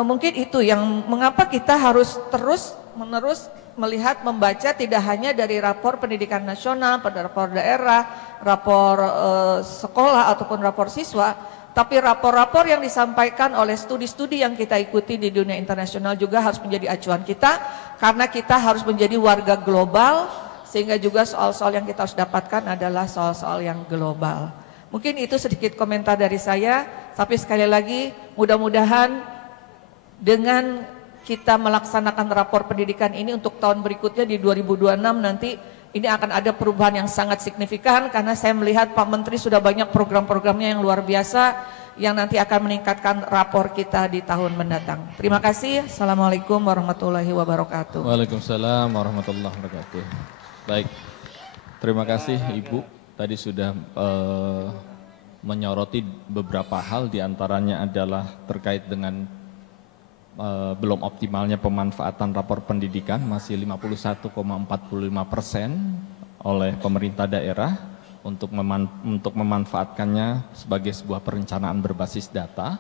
mungkin itu yang mengapa kita harus terus-menerus melihat, membaca tidak hanya dari rapor pendidikan nasional, pada rapor daerah, rapor sekolah ataupun rapor siswa, tapi rapor-rapor yang disampaikan oleh studi-studi yang kita ikuti di dunia internasional juga harus menjadi acuan kita, karena kita harus menjadi warga global, sehingga juga soal-soal yang kita harus dapatkan adalah soal-soal yang global. Mungkin itu sedikit komentar dari saya, tapi sekali lagi mudah-mudahan dengan kita melaksanakan rapor pendidikan ini untuk tahun berikutnya di 2026 nanti, ini akan ada perubahan yang sangat signifikan, karena saya melihat Pak Menteri sudah banyak program-programnya yang luar biasa yang nanti akan meningkatkan rapor kita di tahun mendatang. Terima kasih. Assalamualaikum warahmatullahi wabarakatuh. Waalaikumsalam warahmatullahi wabarakatuh. Baik, terima kasih Ibu. Tadi sudah menyoroti beberapa hal, diantaranya adalah terkait dengan belum optimalnya pemanfaatan rapor pendidikan, masih 51,45% oleh pemerintah daerah untuk memanfaatkannya sebagai sebuah perencanaan berbasis data.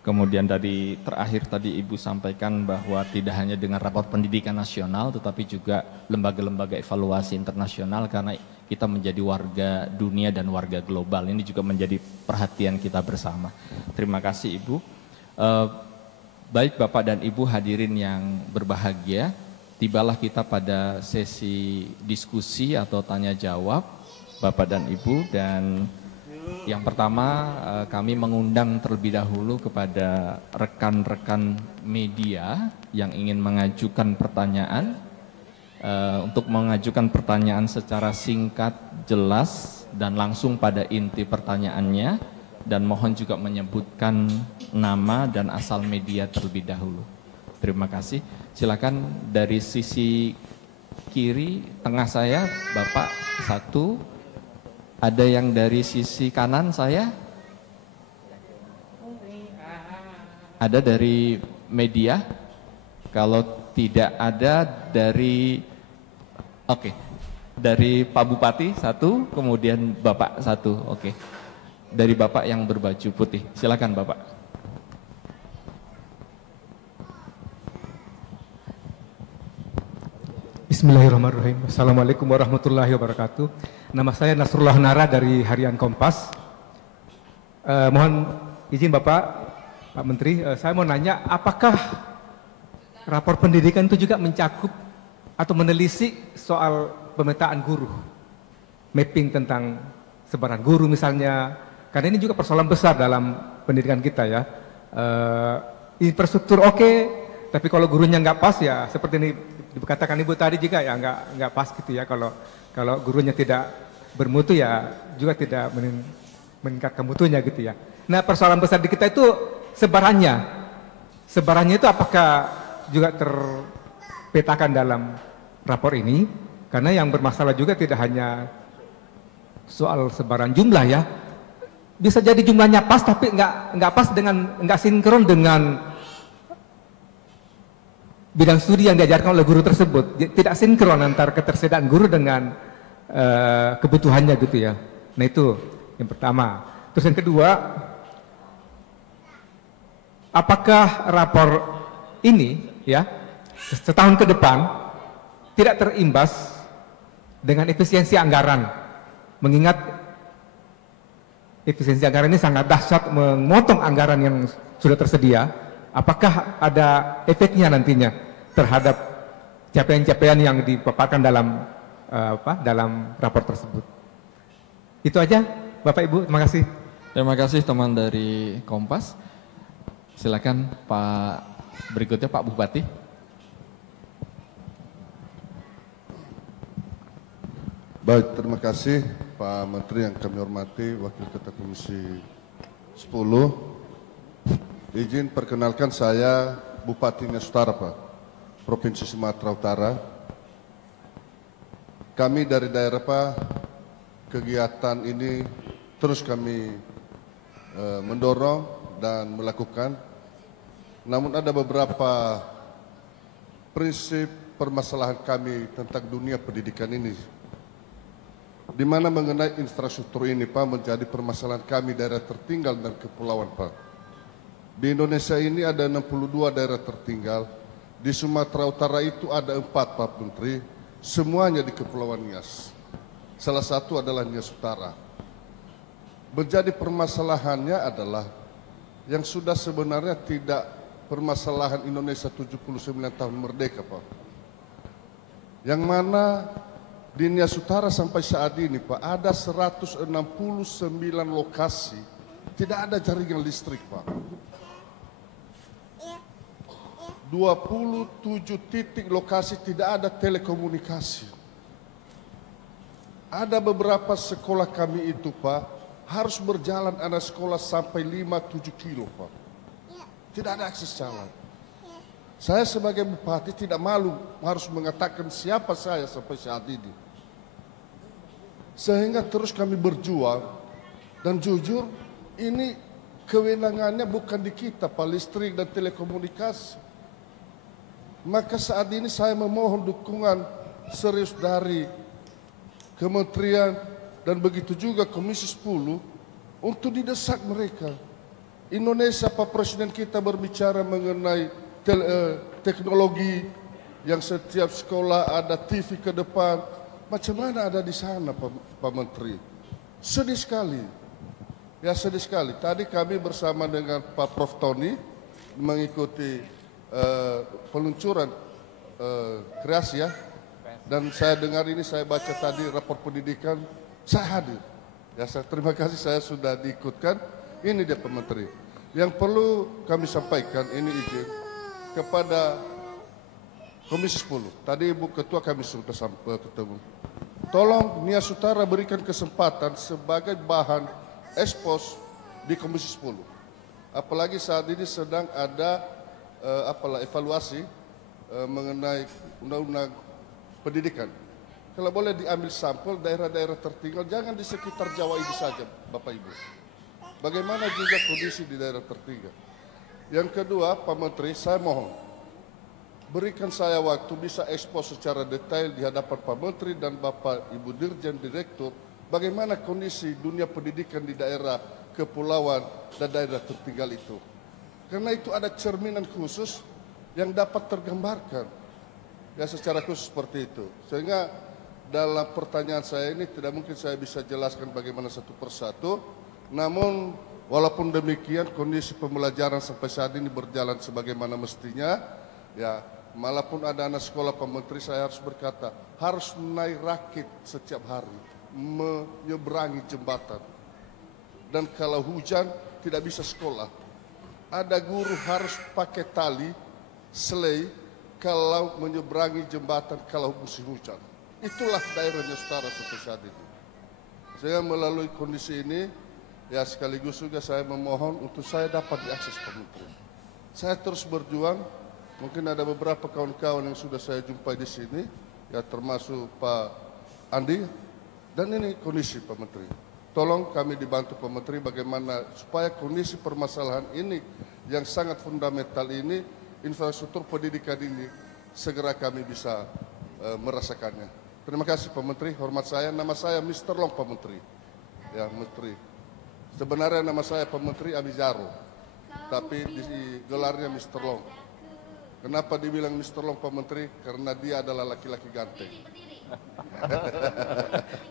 Kemudian dari terakhir tadi Ibu sampaikan bahwa tidak hanya dengan rapor pendidikan nasional, tetapi juga lembaga-lembaga evaluasi internasional, karena kita menjadi warga dunia dan warga global. Ini juga menjadi perhatian kita bersama. Terima kasih Ibu. Baik Bapak dan Ibu hadirin yang berbahagia, tibalah kita pada sesi diskusi atau tanya jawab Bapak dan Ibu, dan yang pertama kami mengundang terlebih dahulu kepada rekan-rekan media yang ingin mengajukan pertanyaan. Untuk mengajukan pertanyaan secara singkat, jelas, dan langsung pada inti pertanyaannya, dan mohon juga menyebutkan nama dan asal media terlebih dahulu. Terima kasih. Silakan dari sisi kiri tengah saya, Bapak satu. Ada yang dari sisi kanan saya? Ada dari media? Kalau tidak ada dari, oke. Dari Pak Bupati satu, kemudian Bapak satu, oke. Dari Bapak yang berbaju putih, silakan Bapak. Bismillahirrahmanirrahim. Assalamualaikum warahmatullahi wabarakatuh. Nama saya Nasrullah Nara dari Harian Kompas. Mohon izin Bapak, Pak Menteri, saya mau nanya, apakah rapor pendidikan itu juga mencakup atau menelisik soal pemetaan guru, mapping tentang sebaran guru misalnya, karena ini juga persoalan besar dalam pendidikan kita ya. Infrastruktur oke, tapi kalau gurunya nggak pas ya seperti ini dikatakan Ibu tadi juga ya nggak pas gitu ya. Kalau gurunya tidak bermutu ya juga tidak meningkatkan mutunya gitu ya. Nah, persoalan besar di kita itu sebarannya. Sebarannya itu apakah juga terpetakan dalam rapor ini? Karena yang bermasalah juga tidak hanya soal sebaran jumlah ya. Bisa jadi jumlahnya pas tapi nggak pas dengan nggak sinkron dengan bidang studi yang diajarkan oleh guru tersebut. Tidak sinkron antara ketersediaan guru dengan kebutuhannya gitu ya. Nah itu yang pertama. Terus yang kedua, apakah rapor ini ya setahun ke depan tidak terimbas dengan efisiensi anggaran, mengingat efisiensi anggaran ini sangat dahsyat, memotong anggaran yang sudah tersedia. Apakah ada efeknya nantinya terhadap capaian-capaian yang dipaparkan dalam dalam rapor tersebut? Itu aja, Bapak Ibu. Terima kasih. Terima kasih teman dari Kompas. Silakan Pak, berikutnya Pak Bupati. Baik, terima kasih Pak Menteri yang kami hormati, Wakil Ketua Komisi 10. Izin perkenalkan saya Bupati Nias Utara, Pak, Provinsi Sumatera Utara. Kami dari daerah, Pak, kegiatan ini terus kami mendorong dan melakukan. Namun ada beberapa prinsip permasalahan kami tentang dunia pendidikan ini, di mana mengenai infrastruktur ini, Pak, menjadi permasalahan kami daerah tertinggal dan kepulauan, Pak. Di Indonesia ini ada 62 daerah tertinggal. Di Sumatera Utara itu ada 4, Pak Menteri, semuanya di Kepulauan Nias. Salah satu adalah Nias Utara. Menjadi permasalahannya adalah yang sudah sebenarnya tidak permasalahan Indonesia 79 tahun merdeka, Pak. Yang mana di Nias Utara sampai saat ini, Pak, ada 169 lokasi tidak ada jaringan listrik, Pak. 27 titik lokasi tidak ada telekomunikasi. Ada beberapa sekolah kami itu, Pak, harus berjalan anak sekolah sampai 5-7 kilo, Pak. Tidak ada akses jalan. Saya sebagai bupati tidak malu harus mengatakan siapa saya sampai saat ini. Sehingga terus kami berjuang, dan jujur ini kewenangannya bukan di kita, Pak, listrik dan telekomunikasi. Maka saat ini saya memohon dukungan serius dari kementerian dan begitu juga Komisi 10 untuk didesak mereka. Indonesia, Pak Presiden kita berbicara mengenai teknologi yang setiap sekolah ada TV ke depan. Macam mana ada di sana, Pak Menteri? Sedih sekali. Ya, sedih sekali. Tadi kami bersama dengan Pak Prof. Tony mengikuti peluncuran kreasi ya, dan saya dengar ini, saya baca tadi rapor pendidikan, saya hadir ya. Saya terima kasih, saya sudah diikutkan. Ini dia Pak Menteri yang perlu kami sampaikan, ini izin kepada Komisi 10. Tadi Ibu Ketua kami sudah ketemu, tolong Nias Utara berikan kesempatan sebagai bahan ekspos di Komisi 10, apalagi saat ini sedang ada evaluasi mengenai undang-undang pendidikan. Kalau boleh diambil sampel daerah-daerah tertinggal, jangan di sekitar Jawa ini saja, Bapak Ibu. Bagaimana juga kondisi di daerah tertinggal. Yang kedua, Pak Menteri, saya mohon berikan saya waktu bisa ekspos secara detail di hadapan Pak Menteri dan Bapak Ibu Dirjen Direktur, bagaimana kondisi dunia pendidikan di daerah kepulauan dan daerah tertinggal itu. Karena itu ada cerminan khusus yang dapat tergambarkan ya secara khusus seperti itu. Sehingga dalam pertanyaan saya ini tidak mungkin saya bisa jelaskan bagaimana satu persatu. Namun walaupun demikian kondisi pembelajaran sampai saat ini berjalan sebagaimana mestinya. Ya, malapun ada anak sekolah, Pak Menteri, saya harus berkata harus naik rakit setiap hari, menyeberangi jembatan. Dan kalau hujan tidak bisa sekolah. Ada guru harus pakai tali, selai, kalau menyeberangi jembatan kalau musim hujan. Itulah daerah Nias Utara sampai saat ini. Saya melalui kondisi ini, Ya sekaligus juga saya memohon untuk saya dapat diakses Pak Menteri. Saya terus berjuang, mungkin ada beberapa kawan-kawan yang sudah saya jumpai di sini, ya termasuk Pak Andi, dan ini kondisi Pak Menteri. Tolong kami dibantu Pak Menteri bagaimana supaya kondisi permasalahan ini yang sangat fundamental ini, infrastruktur pendidikan ini, segera kami bisa merasakannya. Terima kasih Pak Menteri, hormat saya, nama saya Mr. Long Pak Menteri. Ya Menteri. Sebenarnya nama saya Pak Menteri Abizaro, tapi gelarnya Mr. Long. Kenapa dibilang Mr. Long Pak Menteri? Karena dia adalah laki-laki ganteng.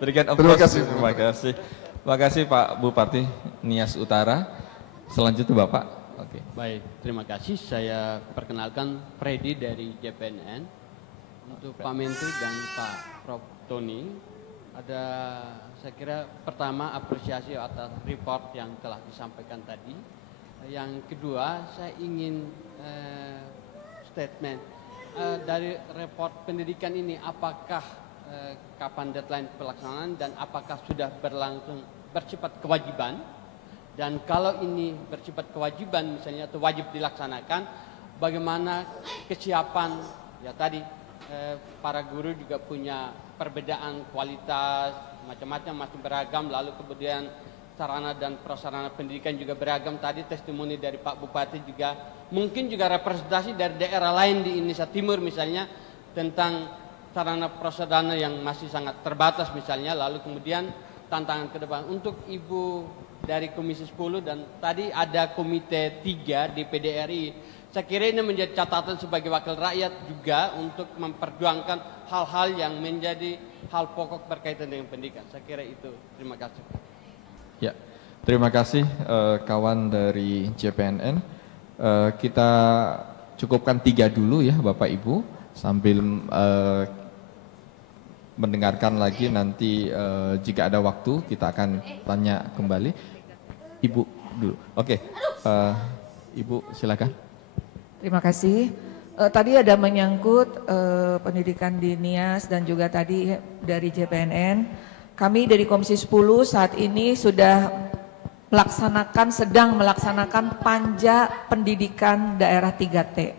Berikan aplaus. Terima kasih. Terima kasih Pak Bupati Nias Utara. Selanjutnya Bapak. Oke. Baik, terima kasih. Saya perkenalkan Freddy dari JPNN. Untuk Pak Menteri dan Pak Prof. Tony, saya kira pertama apresiasi atas report yang telah disampaikan tadi. Yang kedua, saya ingin statement dari report pendidikan ini, apakah kapan deadline pelaksanaan dan apakah sudah berlangsung bersifat kewajiban, dan kalau ini bersifat kewajiban misalnya atau wajib dilaksanakan, bagaimana kesiapan ya tadi para guru juga punya perbedaan kualitas macam-macam, masih beragam, lalu kemudian sarana dan prasarana pendidikan juga beragam. Tadi testimoni dari Pak Bupati juga mungkin juga representasi dari daerah lain di Indonesia Timur misalnya tentang sarana prasarana yang masih sangat terbatas misalnya. Lalu kemudian tantangan ke depan untuk Ibu dari Komisi 10 dan tadi ada Komite 3 di PDRI. Saya kira ini menjadi catatan sebagai wakil rakyat juga untuk memperjuangkan hal-hal yang menjadi hal pokok berkaitan dengan pendidikan. Saya kira itu. Terima kasih. Ya, terima kasih kawan dari JPNN. Kita cukupkan 3 dulu ya Bapak Ibu sambil mendengarkan lagi, nanti jika ada waktu kita akan tanya kembali. Ibu dulu. Oke, Ibu silakan. Terima kasih. Tadi ada menyangkut pendidikan di Nias dan juga tadi dari JPNN. Kami dari Komisi 10 saat ini sudah sedang melaksanakan panja pendidikan daerah 3T.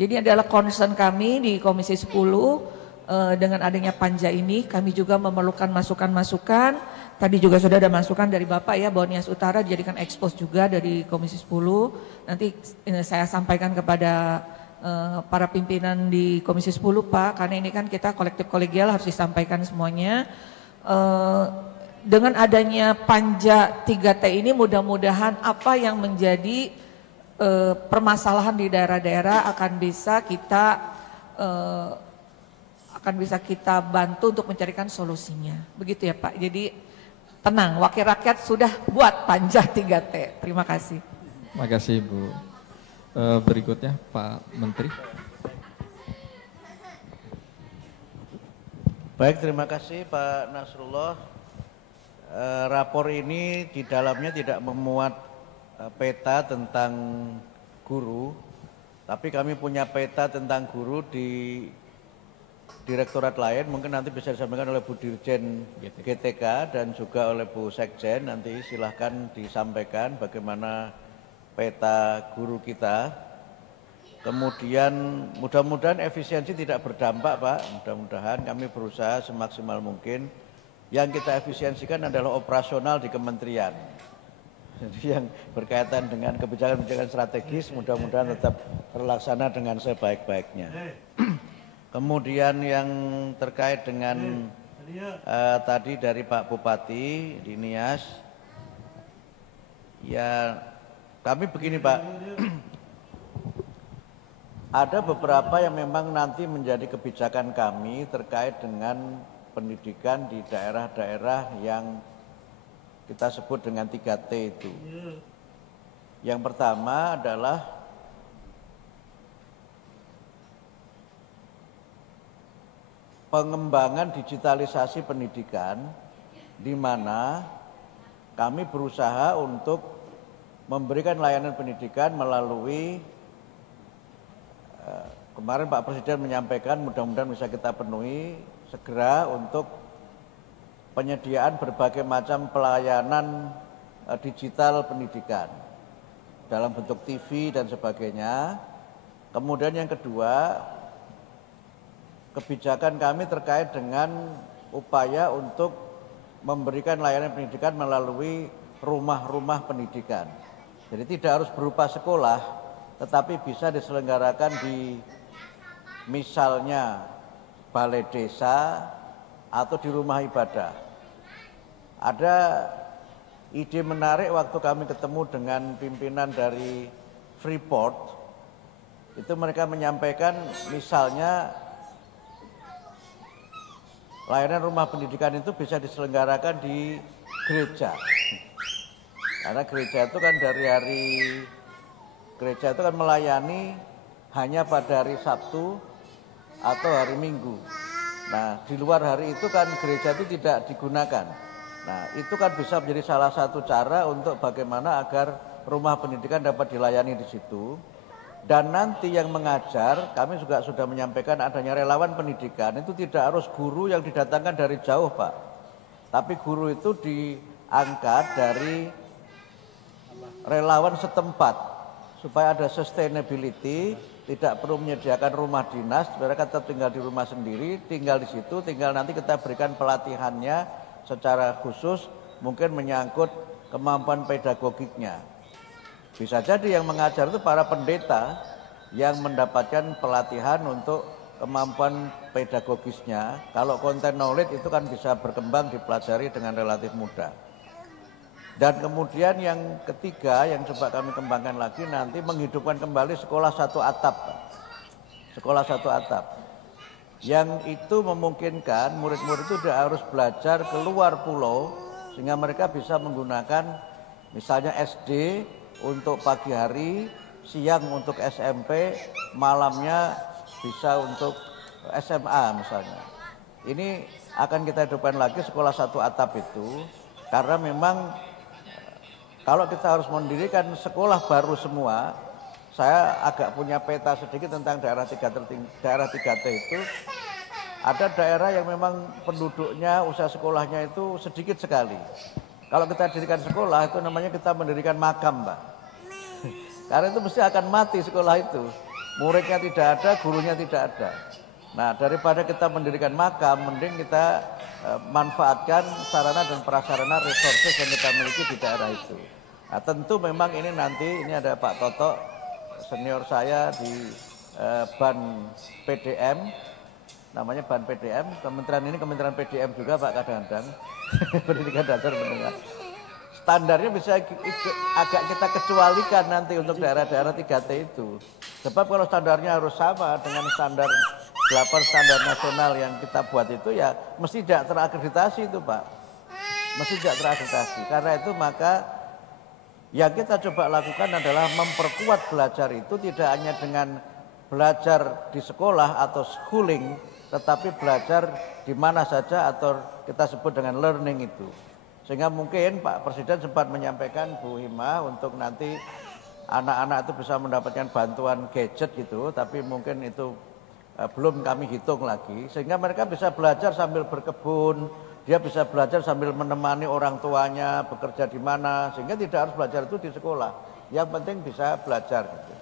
Jadi adalah concern kami di Komisi 10 dengan adanya panja ini, kami juga memerlukan masukan-masukan. Tadi juga sudah ada masukan dari Bapak ya, bahwa Nias Utara dijadikan expose juga dari Komisi 10. Nanti saya sampaikan kepada para pimpinan di Komisi 10 Pak, karena ini kan kita kolektif kolegial harus disampaikan semuanya. Dengan adanya panja 3T ini mudah-mudahan apa yang menjadi permasalahan di daerah-daerah akan bisa kita bantu untuk mencarikan solusinya. Begitu ya Pak. Jadi tenang, wakil rakyat sudah buat panja 3T. Terima kasih. Terima kasih Bu. Berikutnya Pak Menteri. Baik, terima kasih Pak Nasrullah. Rapor ini di dalamnya tidak memuat peta tentang guru, tapi kami punya peta tentang guru di direktorat lain, mungkin nanti bisa disampaikan oleh Bu Dirjen GTK dan juga oleh Bu Sekjen. Nanti silahkan disampaikan bagaimana peta guru kita. Kemudian mudah-mudahan efisiensi tidak berdampak Pak, mudah-mudahan kami berusaha semaksimal mungkin. Yang kita efisiensikan adalah operasional di kementerian. Jadi yang berkaitan dengan kebijakan-kebijakan strategis mudah-mudahan tetap terlaksana dengan sebaik-baiknya. Kemudian yang terkait dengan tadi dari Pak Bupati di Nias, ya kami begini Pak, ada beberapa yang memang nanti menjadi kebijakan kami terkait dengan pendidikan di daerah-daerah yang kita sebut dengan 3T itu. Yang pertama adalah pengembangan digitalisasi pendidikan, di mana kami berusaha untuk memberikan layanan pendidikan melalui kemarin Pak Presiden menyampaikan, mudah-mudahan bisa kita penuhi segera untuk penyediaan berbagai macam pelayanan digital pendidikan dalam bentuk TV dan sebagainya. Kemudian yang kedua, kebijakan kami terkait dengan upaya untuk memberikan layanan pendidikan melalui rumah-rumah pendidikan. Jadi tidak harus berupa sekolah, tetapi bisa diselenggarakan di misalnya balai desa atau di rumah ibadah. Ada ide menarik waktu kami ketemu dengan pimpinan dari Freeport, itu mereka menyampaikan misalnya layanan rumah pendidikan itu bisa diselenggarakan di gereja. Karena gereja itu kan gereja itu kan melayani hanya pada hari Sabtu atau hari Minggu. Nah, di luar hari itu kan gereja itu tidak digunakan. Nah, itu kan bisa menjadi salah satu cara untuk bagaimana agar rumah pendidikan dapat dilayani di situ. Dan nanti yang mengajar, kami juga sudah menyampaikan adanya relawan pendidikan, itu tidak harus guru yang didatangkan dari jauh, Pak. Tapi guru itu diangkat dari relawan setempat, supaya ada sustainability, tidak perlu menyediakan rumah dinas, mereka tetap tinggal di rumah sendiri, tinggal di situ, tinggal nanti kita berikan pelatihannya secara khusus, mungkin menyangkut kemampuan pedagogiknya. Bisa jadi yang mengajar itu para pendeta yang mendapatkan pelatihan untuk kemampuan pedagogisnya. Kalau konten knowledge itu kan bisa berkembang dipelajari dengan relatif mudah. Dan kemudian yang ketiga yang coba kami kembangkan lagi nanti menghidupkan kembali sekolah satu atap. Sekolah satu atap. Yang itu memungkinkan murid-murid itu tidak harus belajar keluar pulau sehingga mereka bisa menggunakan misalnya SD untuk pagi hari, siang untuk SMP, malamnya bisa untuk SMA misalnya. Ini akan kita hidupkan lagi sekolah satu atap itu, karena memang kalau kita harus mendirikan sekolah baru semua, saya agak punya peta sedikit tentang daerah 3T itu. Ada daerah yang memang penduduknya, usia sekolahnya itu sedikit sekali. Kalau kita dirikan sekolah itu namanya kita mendirikan makam, Pak. Karena itu mesti akan mati sekolah itu. Muridnya tidak ada, gurunya tidak ada. Nah, daripada kita mendirikan makam, mending kita manfaatkan sarana dan prasarana resources yang kita miliki di daerah itu. Nah, tentu memang ini nanti, ini ada Pak Toto, senior saya di Ban PDM, namanya Ban PDM, kementerian ini kementerian PDM juga Pak kadang-kadang, pendidikan dasar menengah. Standarnya bisa agak kita kecualikan nanti untuk daerah-daerah 3T itu. Sebab kalau standarnya harus sama dengan standar 8 standar nasional yang kita buat itu ya mesti tidak terakreditasi itu, Pak. Mesti tidak terakreditasi. Karena itu maka yang kita coba lakukan adalah memperkuat belajar itu tidak hanya dengan belajar di sekolah atau schooling, tetapi belajar di mana saja atau kita sebut dengan learning itu. Sehingga mungkin Pak Presiden sempat menyampaikan Bu Hima untuk nanti anak-anak itu bisa mendapatkan bantuan gadget gitu, tapi mungkin itu belum kami hitung lagi. Sehingga mereka bisa belajar sambil berkebun, dia bisa belajar sambil menemani orang tuanya bekerja di mana, sehingga tidak harus belajar itu di sekolah. Yang penting bisa belajar gitu.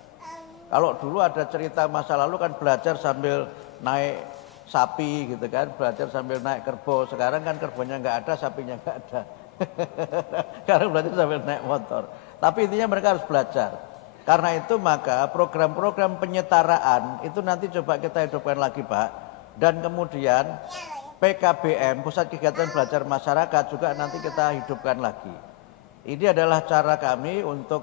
Kalau dulu ada cerita masa lalu kan belajar sambil naik sapi gitu kan, belajar sambil naik kerbau. Sekarang kan kerbaunya nggak ada, sapinya nggak ada. Karena belajar sambil naik motor. Tapi intinya mereka harus belajar. Karena itu maka program-program penyetaraan itu nanti coba kita hidupkan lagi, Pak. Dan kemudian PKBM, Pusat Kegiatan Belajar Masyarakat juga nanti kita hidupkan lagi. Ini adalah cara kami untuk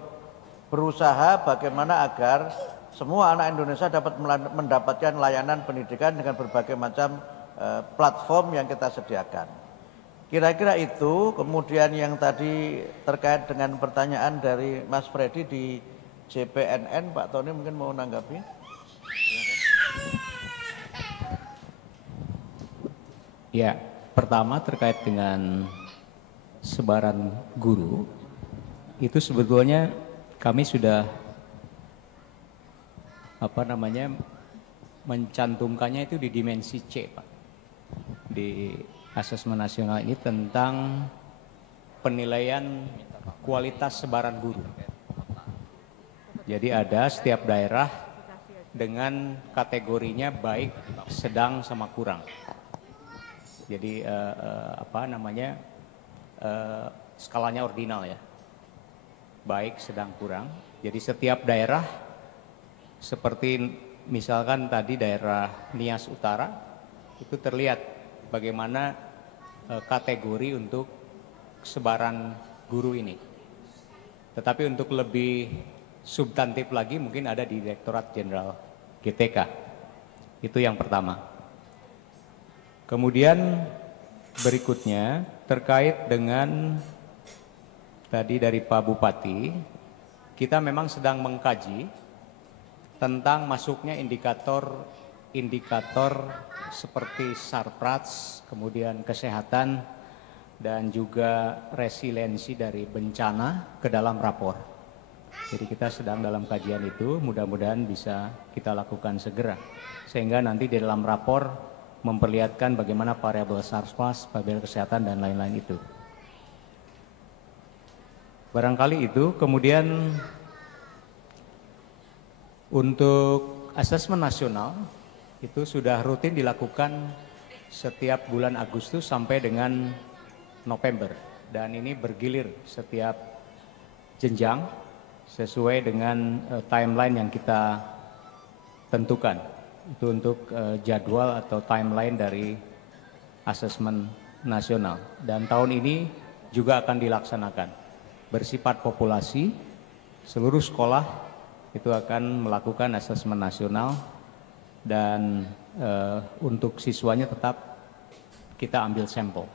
berusaha bagaimana agar semua anak Indonesia dapat mendapatkan layanan pendidikan dengan berbagai macam platform yang kita sediakan. Kira-kira itu. Kemudian yang tadi terkait dengan pertanyaan dari Mas Freddy di JPNN, Pak Tony mungkin mau menanggapi. Ya, pertama terkait dengan sebaran guru, itu sebetulnya kami sudah mencantumkannya itu di dimensi C, Pak. Di asesmen nasional ini tentang penilaian kualitas sebaran guru. Jadi ada setiap daerah dengan kategorinya baik, sedang, sama kurang. Jadi skalanya ordinal ya, baik, sedang, kurang. Jadi setiap daerah seperti misalkan tadi daerah Nias Utara itu terlihat bagaimana kategori untuk sebaran guru ini. Tetapi untuk lebih substantif lagi mungkin ada di Direktorat Jenderal GTK. Itu yang pertama. Kemudian berikutnya terkait dengan tadi dari Pak Bupati, kita memang sedang mengkaji tentang masuknya indikator seperti Sarprats, kemudian kesehatan, dan juga resiliensi dari bencana ke dalam rapor. Jadi kita sedang dalam kajian itu, mudah-mudahan bisa kita lakukan segera. Sehingga nanti di dalam rapor memperlihatkan bagaimana variabel Sarprats, variabel kesehatan, dan lain-lain itu. Barangkali itu. Kemudian untuk asesmen nasional itu sudah rutin dilakukan setiap bulan Agustus sampai dengan November, dan ini bergilir setiap jenjang sesuai dengan timeline yang kita tentukan. Itu untuk jadwal atau timeline dari asesmen nasional, dan tahun ini juga akan dilaksanakan. Bersifat populasi, seluruh sekolah itu akan melakukan asesmen nasional, dan untuk siswanya tetap kita ambil sampel.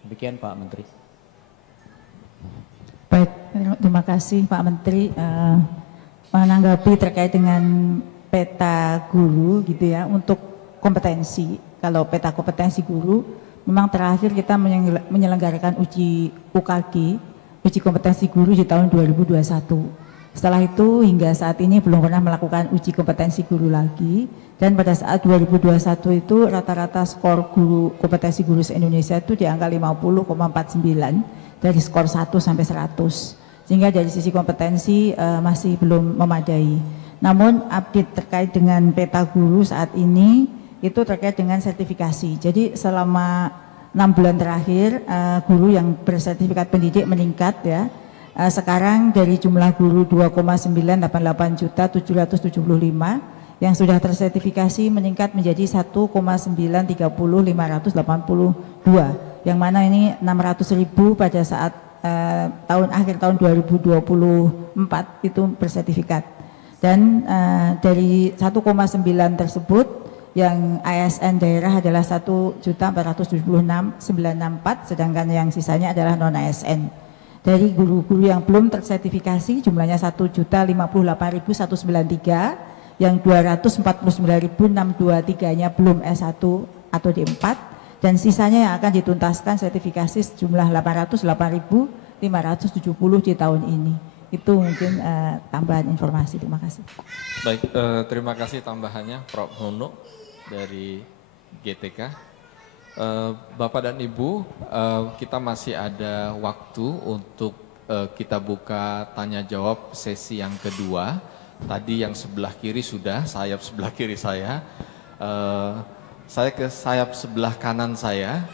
Demikian Pak Menteri. Baik, terima kasih Pak Menteri. Menanggapi terkait dengan peta guru gitu ya, untuk kompetensi. Kalau peta kompetensi guru, memang terakhir kita menyelenggarakan uji UKG, uji kompetensi guru di tahun 2021. Setelah itu hingga saat ini belum pernah melakukan uji kompetensi guru lagi, dan pada saat 2021 itu rata-rata skor guru kompetensi guru se-Indonesia itu di angka 50,49 dari skor 1 sampai 100. Sehingga dari sisi kompetensi masih belum memadai. Namun update terkait dengan peta guru saat ini itu terkait dengan sertifikasi. Jadi selama 6 bulan terakhir guru yang bersertifikat pendidik meningkat ya. Sekarang dari jumlah guru 2,988.775 yang sudah tersertifikasi meningkat menjadi 1,930.582, yang mana ini 600.000 pada saat akhir tahun 2024 itu bersertifikat. Dan dari 1,9 tersebut yang ASN daerah adalah 1.476.964, sedangkan yang sisanya adalah non ASN. Dari guru-guru yang belum tersertifikasi jumlahnya 1.058.193, yang 249.623-nya belum S1 atau D4, dan sisanya yang akan dituntaskan sertifikasi sejumlah 808.570 di tahun ini. Itu mungkin tambahan informasi. Terima kasih. Baik, terima kasih tambahannya Prof. Hono dari GTK. Bapak dan Ibu, kita masih ada waktu untuk kita buka tanya jawab sesi yang kedua. Tadi yang sebelah kiri sudah, sayap sebelah kiri saya ke sayap sebelah kanan saya.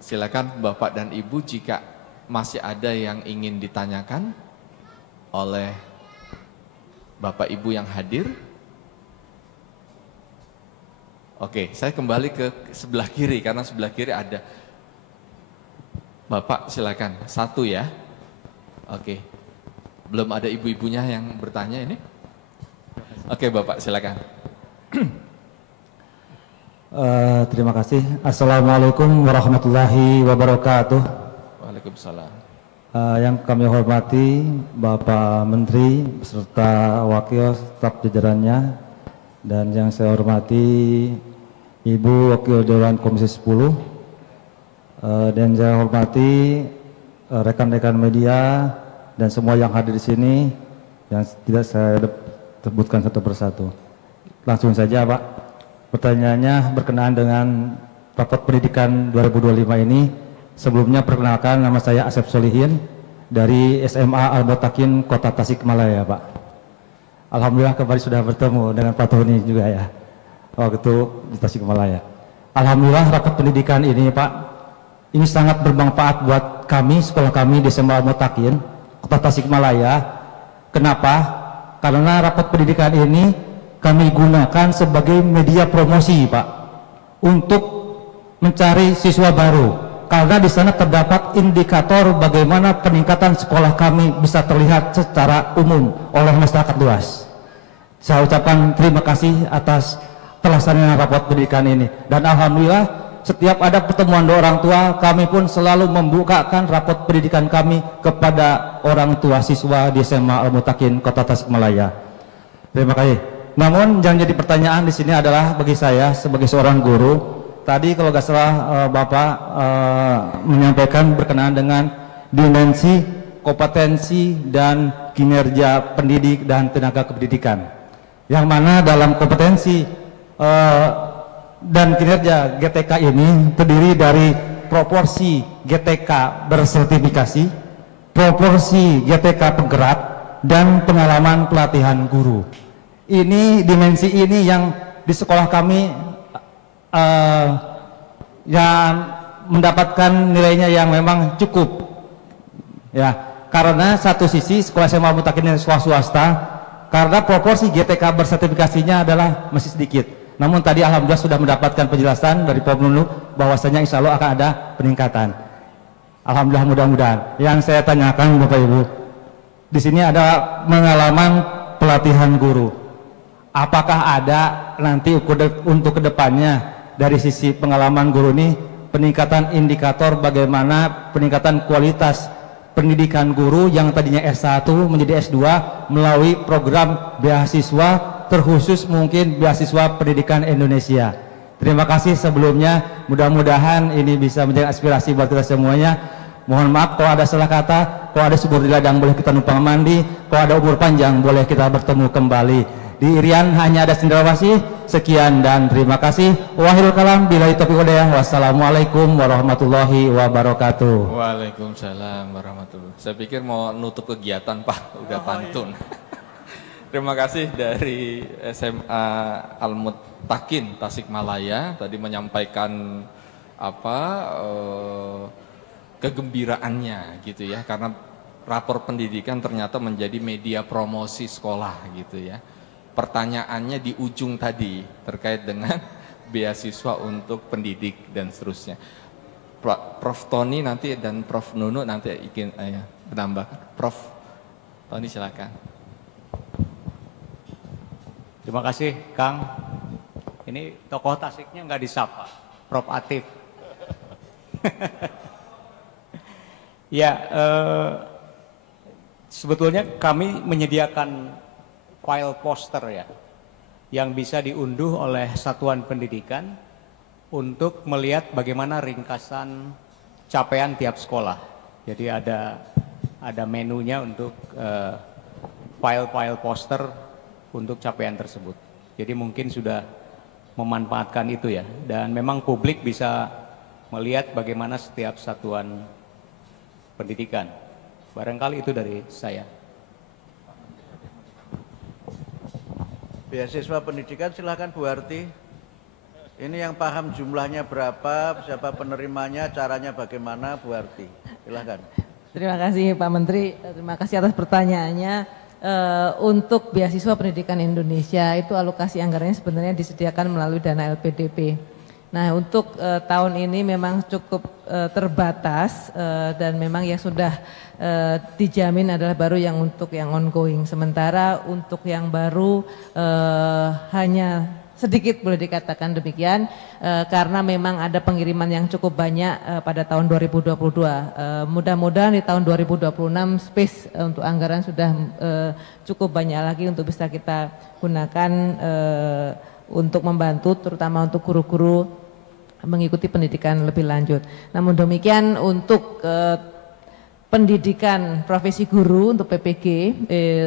Silakan Bapak dan Ibu jika masih ada yang ingin ditanyakan oleh Bapak Ibu yang hadir. Oke, saya kembali ke sebelah kiri karena sebelah kiri ada. Bapak silakan, satu ya. Oke, belum ada ibu-ibunya yang bertanya ini. Oke Bapak silakan. Terima kasih. Assalamualaikum warahmatullahi wabarakatuh. Waalaikumsalam. Yang kami hormati Bapak Menteri beserta wakil staf jajarannya, dan yang saya hormati Ibu Wakil Dewan Komisi 10, dan saya hormati rekan-rekan media dan semua yang hadir di sini yang tidak saya sebutkan satu persatu. Langsung saja Pak, pertanyaannya berkenaan dengan raport pendidikan 2025 ini. Sebelumnya perkenalkan, nama saya Asep Solihin dari SMA Al-Mutakin Kota Tasikmalaya, Pak. Alhamdulillah kembali sudah bertemu dengan Pak Tony juga ya, waktu di Tasikmalaya. Alhamdulillah rapat pendidikan ini, Pak, ini sangat bermanfaat buat kami, sekolah kami di SMA Al-Mutakin Kota Tasikmalaya. Kenapa? Karena rapat pendidikan ini kami gunakan sebagai media promosi, Pak, untuk mencari siswa baru. Karena di sana terdapat indikator bagaimana peningkatan sekolah kami bisa terlihat secara umum oleh masyarakat luas. Saya ucapkan terima kasih atas pelaksanaan rapat pendidikan ini. Dan alhamdulillah setiap ada pertemuan orang tua, kami pun selalu membukakan rapat pendidikan kami kepada orang tua siswa di SMA Al-Mutakin Kota Tasikmalaya. Terima kasih. Namun yang jadi pertanyaan di sini adalah bagi saya sebagai seorang guru. Tadi kalau nggak salah Bapak menyampaikan berkenaan dengan dimensi, kompetensi, dan kinerja pendidik dan tenaga kependidikan. Yang mana dalam kompetensi dan kinerja GTK ini terdiri dari proporsi GTK bersertifikasi, proporsi GTK penggerak, dan pengalaman pelatihan guru. Ini dimensi ini yang di sekolah kami yang mendapatkan nilainya yang memang cukup ya, karena satu sisi sekolah SMA Al-Mutakin ini sekolah swasta, karena proporsi GTK bersertifikasinya adalah masih sedikit. Namun tadi alhamdulillah sudah mendapatkan penjelasan dari Pak Nunu bahwasanya insya Allah akan ada peningkatan. Alhamdulillah, mudah-mudahan. Yang saya tanyakan Bapak Ibu, di sini ada pengalaman pelatihan guru. Apakah ada nanti untuk kedepannya dari sisi pengalaman guru ini peningkatan indikator bagaimana peningkatan kualitas pendidikan guru yang tadinya S1 menjadi S2 melalui program beasiswa terkhusus mungkin beasiswa pendidikan Indonesia. Terima kasih sebelumnya, mudah-mudahan ini bisa menjadi aspirasi buat kita semuanya. Mohon maaf kalau ada salah kata, kalau ada subur di ladang boleh kita numpang mandi, kalau ada umur panjang boleh kita bertemu kembali. Di Irian hanya ada cendrawasih. Sekian dan terima kasih. Wahil kalam billahi taufiq walhidayah. Wassalamualaikum warahmatullahi wabarakatuh. Waalaikumsalam warahmatullahi. Saya pikir mau nutup kegiatan, Pak, udah pantun. Terima kasih dari SMA Al-Mutakin Tasikmalaya tadi menyampaikan kegembiraannya gitu ya, karena rapor pendidikan ternyata menjadi media promosi sekolah gitu ya. Pertanyaannya di ujung tadi terkait dengan beasiswa untuk pendidik dan seterusnya. Prof Tony nanti dan Prof Nunu nanti ingin menambah. Prof Tony silakan. Terima kasih Kang. Ini tokoh Tasiknya nggak disapa, Prof Atif. Ya, sebetulnya kami menyediakan file poster ya, yang bisa diunduh oleh satuan pendidikan untuk melihat bagaimana ringkasan capaian tiap sekolah. Jadi ada menunya untuk file-file poster untuk capaian tersebut. Jadi mungkin sudah memanfaatkan itu ya, dan memang publik bisa melihat bagaimana setiap satuan pendidikan. Barangkali itu dari saya. Beasiswa pendidikan silahkan Bu Harti. Ini yang paham jumlahnya berapa, siapa penerimanya, caranya bagaimana, Bu Harti. Silahkan. Terima kasih Pak Menteri, terima kasih atas pertanyaannya. Untuk beasiswa pendidikan Indonesia itu alokasi anggarannya sebenarnya disediakan melalui dana LPDP. Nah untuk tahun ini memang cukup terbatas dan memang yang sudah dijamin adalah baru yang untuk yang ongoing. Sementara untuk yang baru hanya sedikit boleh dikatakan demikian karena memang ada pengiriman yang cukup banyak pada tahun 2022. Mudah-mudahan di tahun 2026 space untuk anggaran sudah cukup banyak lagi untuk bisa kita gunakan untuk membantu terutama untuk guru-guru mengikuti pendidikan lebih lanjut. Namun demikian untuk pendidikan profesi guru untuk PPG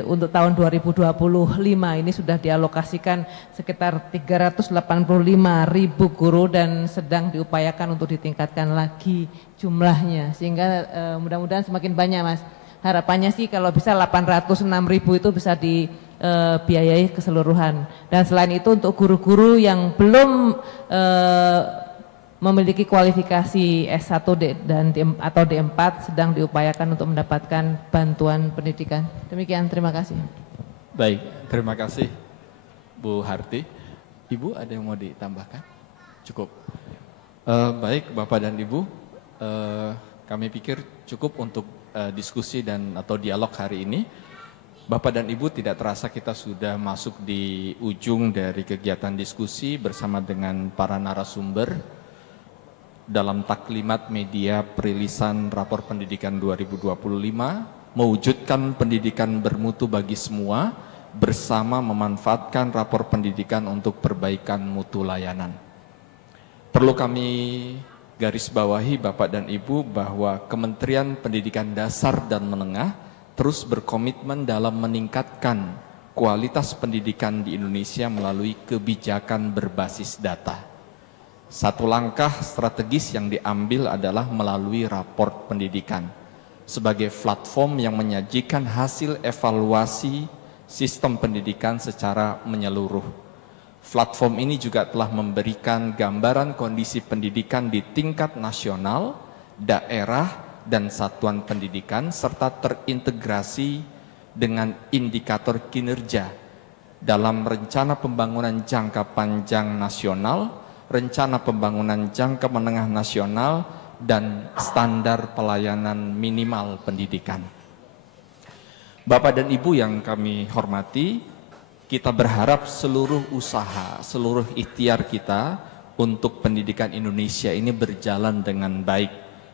untuk tahun 2025 ini sudah dialokasikan sekitar 385.000 guru dan sedang diupayakan untuk ditingkatkan lagi jumlahnya sehingga mudah-mudahan semakin banyak Mas harapannya sih kalau bisa 806.000 itu bisa dibiayai keseluruhan. Dan selain itu untuk guru-guru yang belum memiliki kualifikasi S1 atau D4 sedang diupayakan untuk mendapatkan bantuan pendidikan. Demikian, terima kasih. Baik, terima kasih Bu Harti. Ibu ada yang mau ditambahkan? Cukup. Baik Bapak dan Ibu, kami pikir cukup untuk diskusi dan atau dialog hari ini. Bapak dan Ibu, tidak terasa kita sudah masuk di ujung dari kegiatan diskusi bersama dengan para narasumber dalam taklimat media perilisan rapor pendidikan 2025, mewujudkan pendidikan bermutu bagi semua bersama memanfaatkan rapor pendidikan untuk perbaikan mutu layanan. Perlu kami garis bawahi Bapak dan Ibu bahwa Kementerian Pendidikan Dasar dan Menengah terus berkomitmen dalam meningkatkan kualitas pendidikan di Indonesia melalui kebijakan berbasis data. Satu langkah strategis yang diambil adalah melalui raport pendidikan sebagai platform yang menyajikan hasil evaluasi sistem pendidikan secara menyeluruh. Platform ini juga telah memberikan gambaran kondisi pendidikan di tingkat nasional, daerah, dan satuan pendidikan serta terintegrasi dengan indikator kinerja dalam rencana pembangunan jangka panjang nasional, rencana pembangunan jangka menengah nasional, dan standar pelayanan minimal pendidikan. Bapak dan Ibu yang kami hormati, kita berharap seluruh usaha, seluruh ikhtiar kita untuk pendidikan Indonesia ini berjalan dengan baik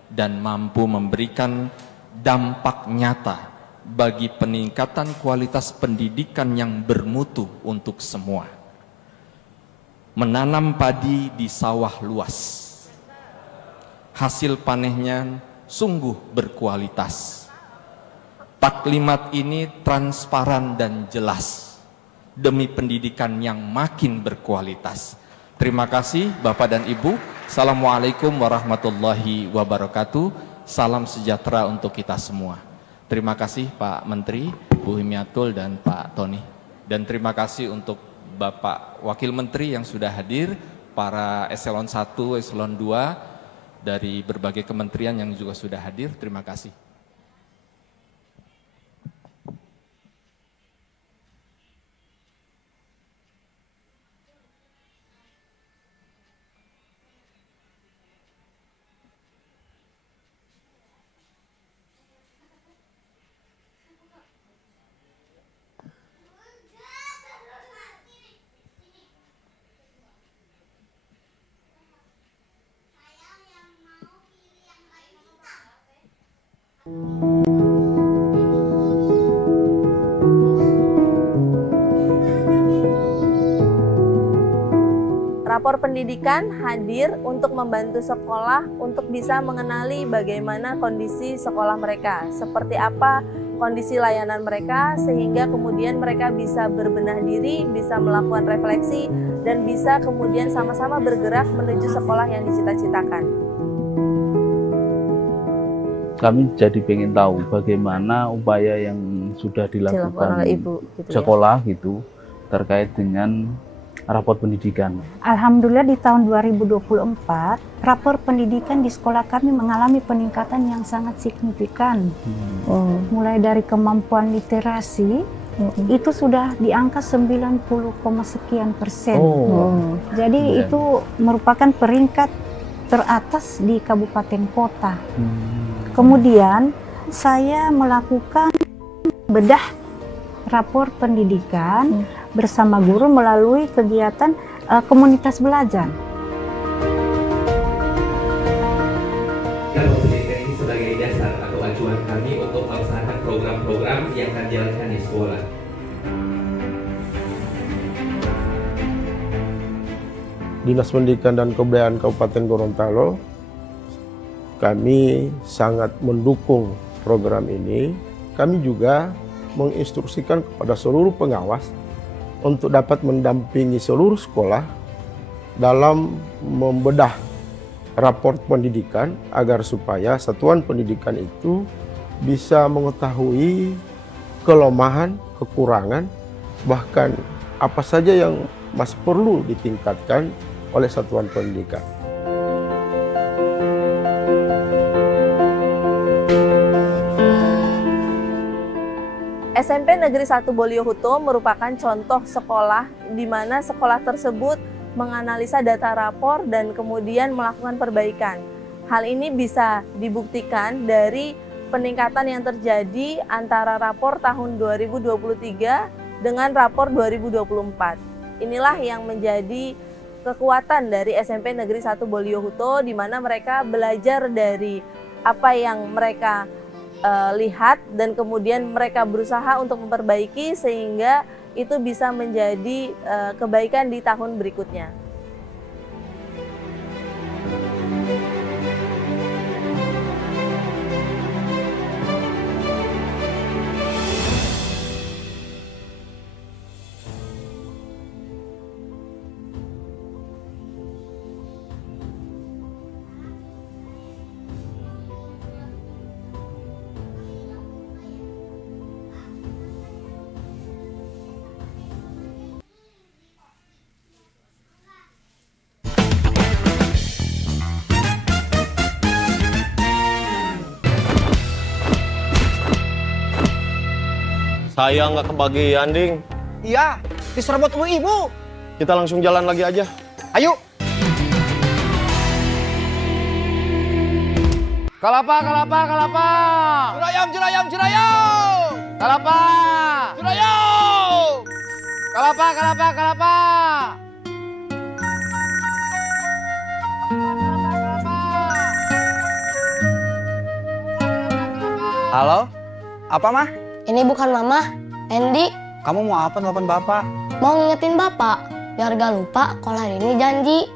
dan mampu memberikan dampak nyata bagi peningkatan kualitas pendidikan yang bermutu untuk semua. Menanam padi di sawah luas, hasil panennya sungguh berkualitas. Taklimat ini transparan dan jelas demi pendidikan yang makin berkualitas. Terima kasih Bapak dan Ibu. Assalamualaikum warahmatullahi wabarakatuh. Salam sejahtera untuk kita semua. Terima kasih Pak Menteri, Bu Himiatul dan Pak Tony. Dan terima kasih untuk Bapak Wakil Menteri yang sudah hadir, para eselon 1, eselon 2 dari berbagai kementerian yang juga sudah hadir. Terima kasih. Rapor pendidikan hadir untuk membantu sekolah untuk bisa mengenali bagaimana kondisi sekolah mereka, seperti apa kondisi layanan mereka, sehingga kemudian mereka bisa berbenah diri, bisa melakukan refleksi, dan bisa kemudian sama-sama bergerak menuju sekolah yang dicita-citakan. Kami jadi ingin tahu bagaimana upaya yang sudah dilakukan oleh Ibu, sekolah gitu terkait dengan rapor pendidikan. Alhamdulillah di tahun 2024 rapor pendidikan di sekolah kami mengalami peningkatan yang sangat signifikan. Mulai dari kemampuan literasi itu sudah di angka 90, sekian persen. Jadi itu merupakan peringkat teratas di kabupaten kota. Kemudian saya melakukan bedah rapor pendidikan bersama guru melalui kegiatan komunitas belajar. Rapor pendidikan ini sebagai dasar atau acuan kami untuk melaksanakan program-program yang akan dijalankan di sekolah. Dinas Pendidikan dan Kebudayaan Kabupaten Gorontalo, kami sangat mendukung program ini. Kami juga menginstruksikan kepada seluruh pengawas untuk dapat mendampingi seluruh sekolah dalam membedah raport pendidikan agar supaya satuan pendidikan itu bisa mengetahui kelemahan, kekurangan, bahkan apa saja yang masih perlu ditingkatkan oleh satuan pendidikan. SMP Negeri 1 Boliohuto merupakan contoh sekolah di mana sekolah tersebut menganalisa data rapor dan kemudian melakukan perbaikan. Hal ini bisa dibuktikan dari peningkatan yang terjadi antara rapor tahun 2023 dengan rapor 2024. Inilah yang menjadi kekuatan dari SMP Negeri 1 Boliohuto, di mana mereka belajar dari apa yang mereka lihat dan kemudian mereka berusaha untuk memperbaiki sehingga itu bisa menjadi kebaikan di tahun berikutnya. Saya nggak kebagian, Ding. Iya, diserobot sama ibu. Kita langsung jalan lagi aja. Ayo. Kalapa, kalapa, kalapa. Jurayam, jurayam, jurayam. Kalapa. Jurayam. Kalapa, kalapa, kalapa. Halo, apa mah? Ini bukan mama, Andy. Kamu mau apa nelfon bapak? Mau ngingetin bapak, biar gak lupa kalau hari ini janji.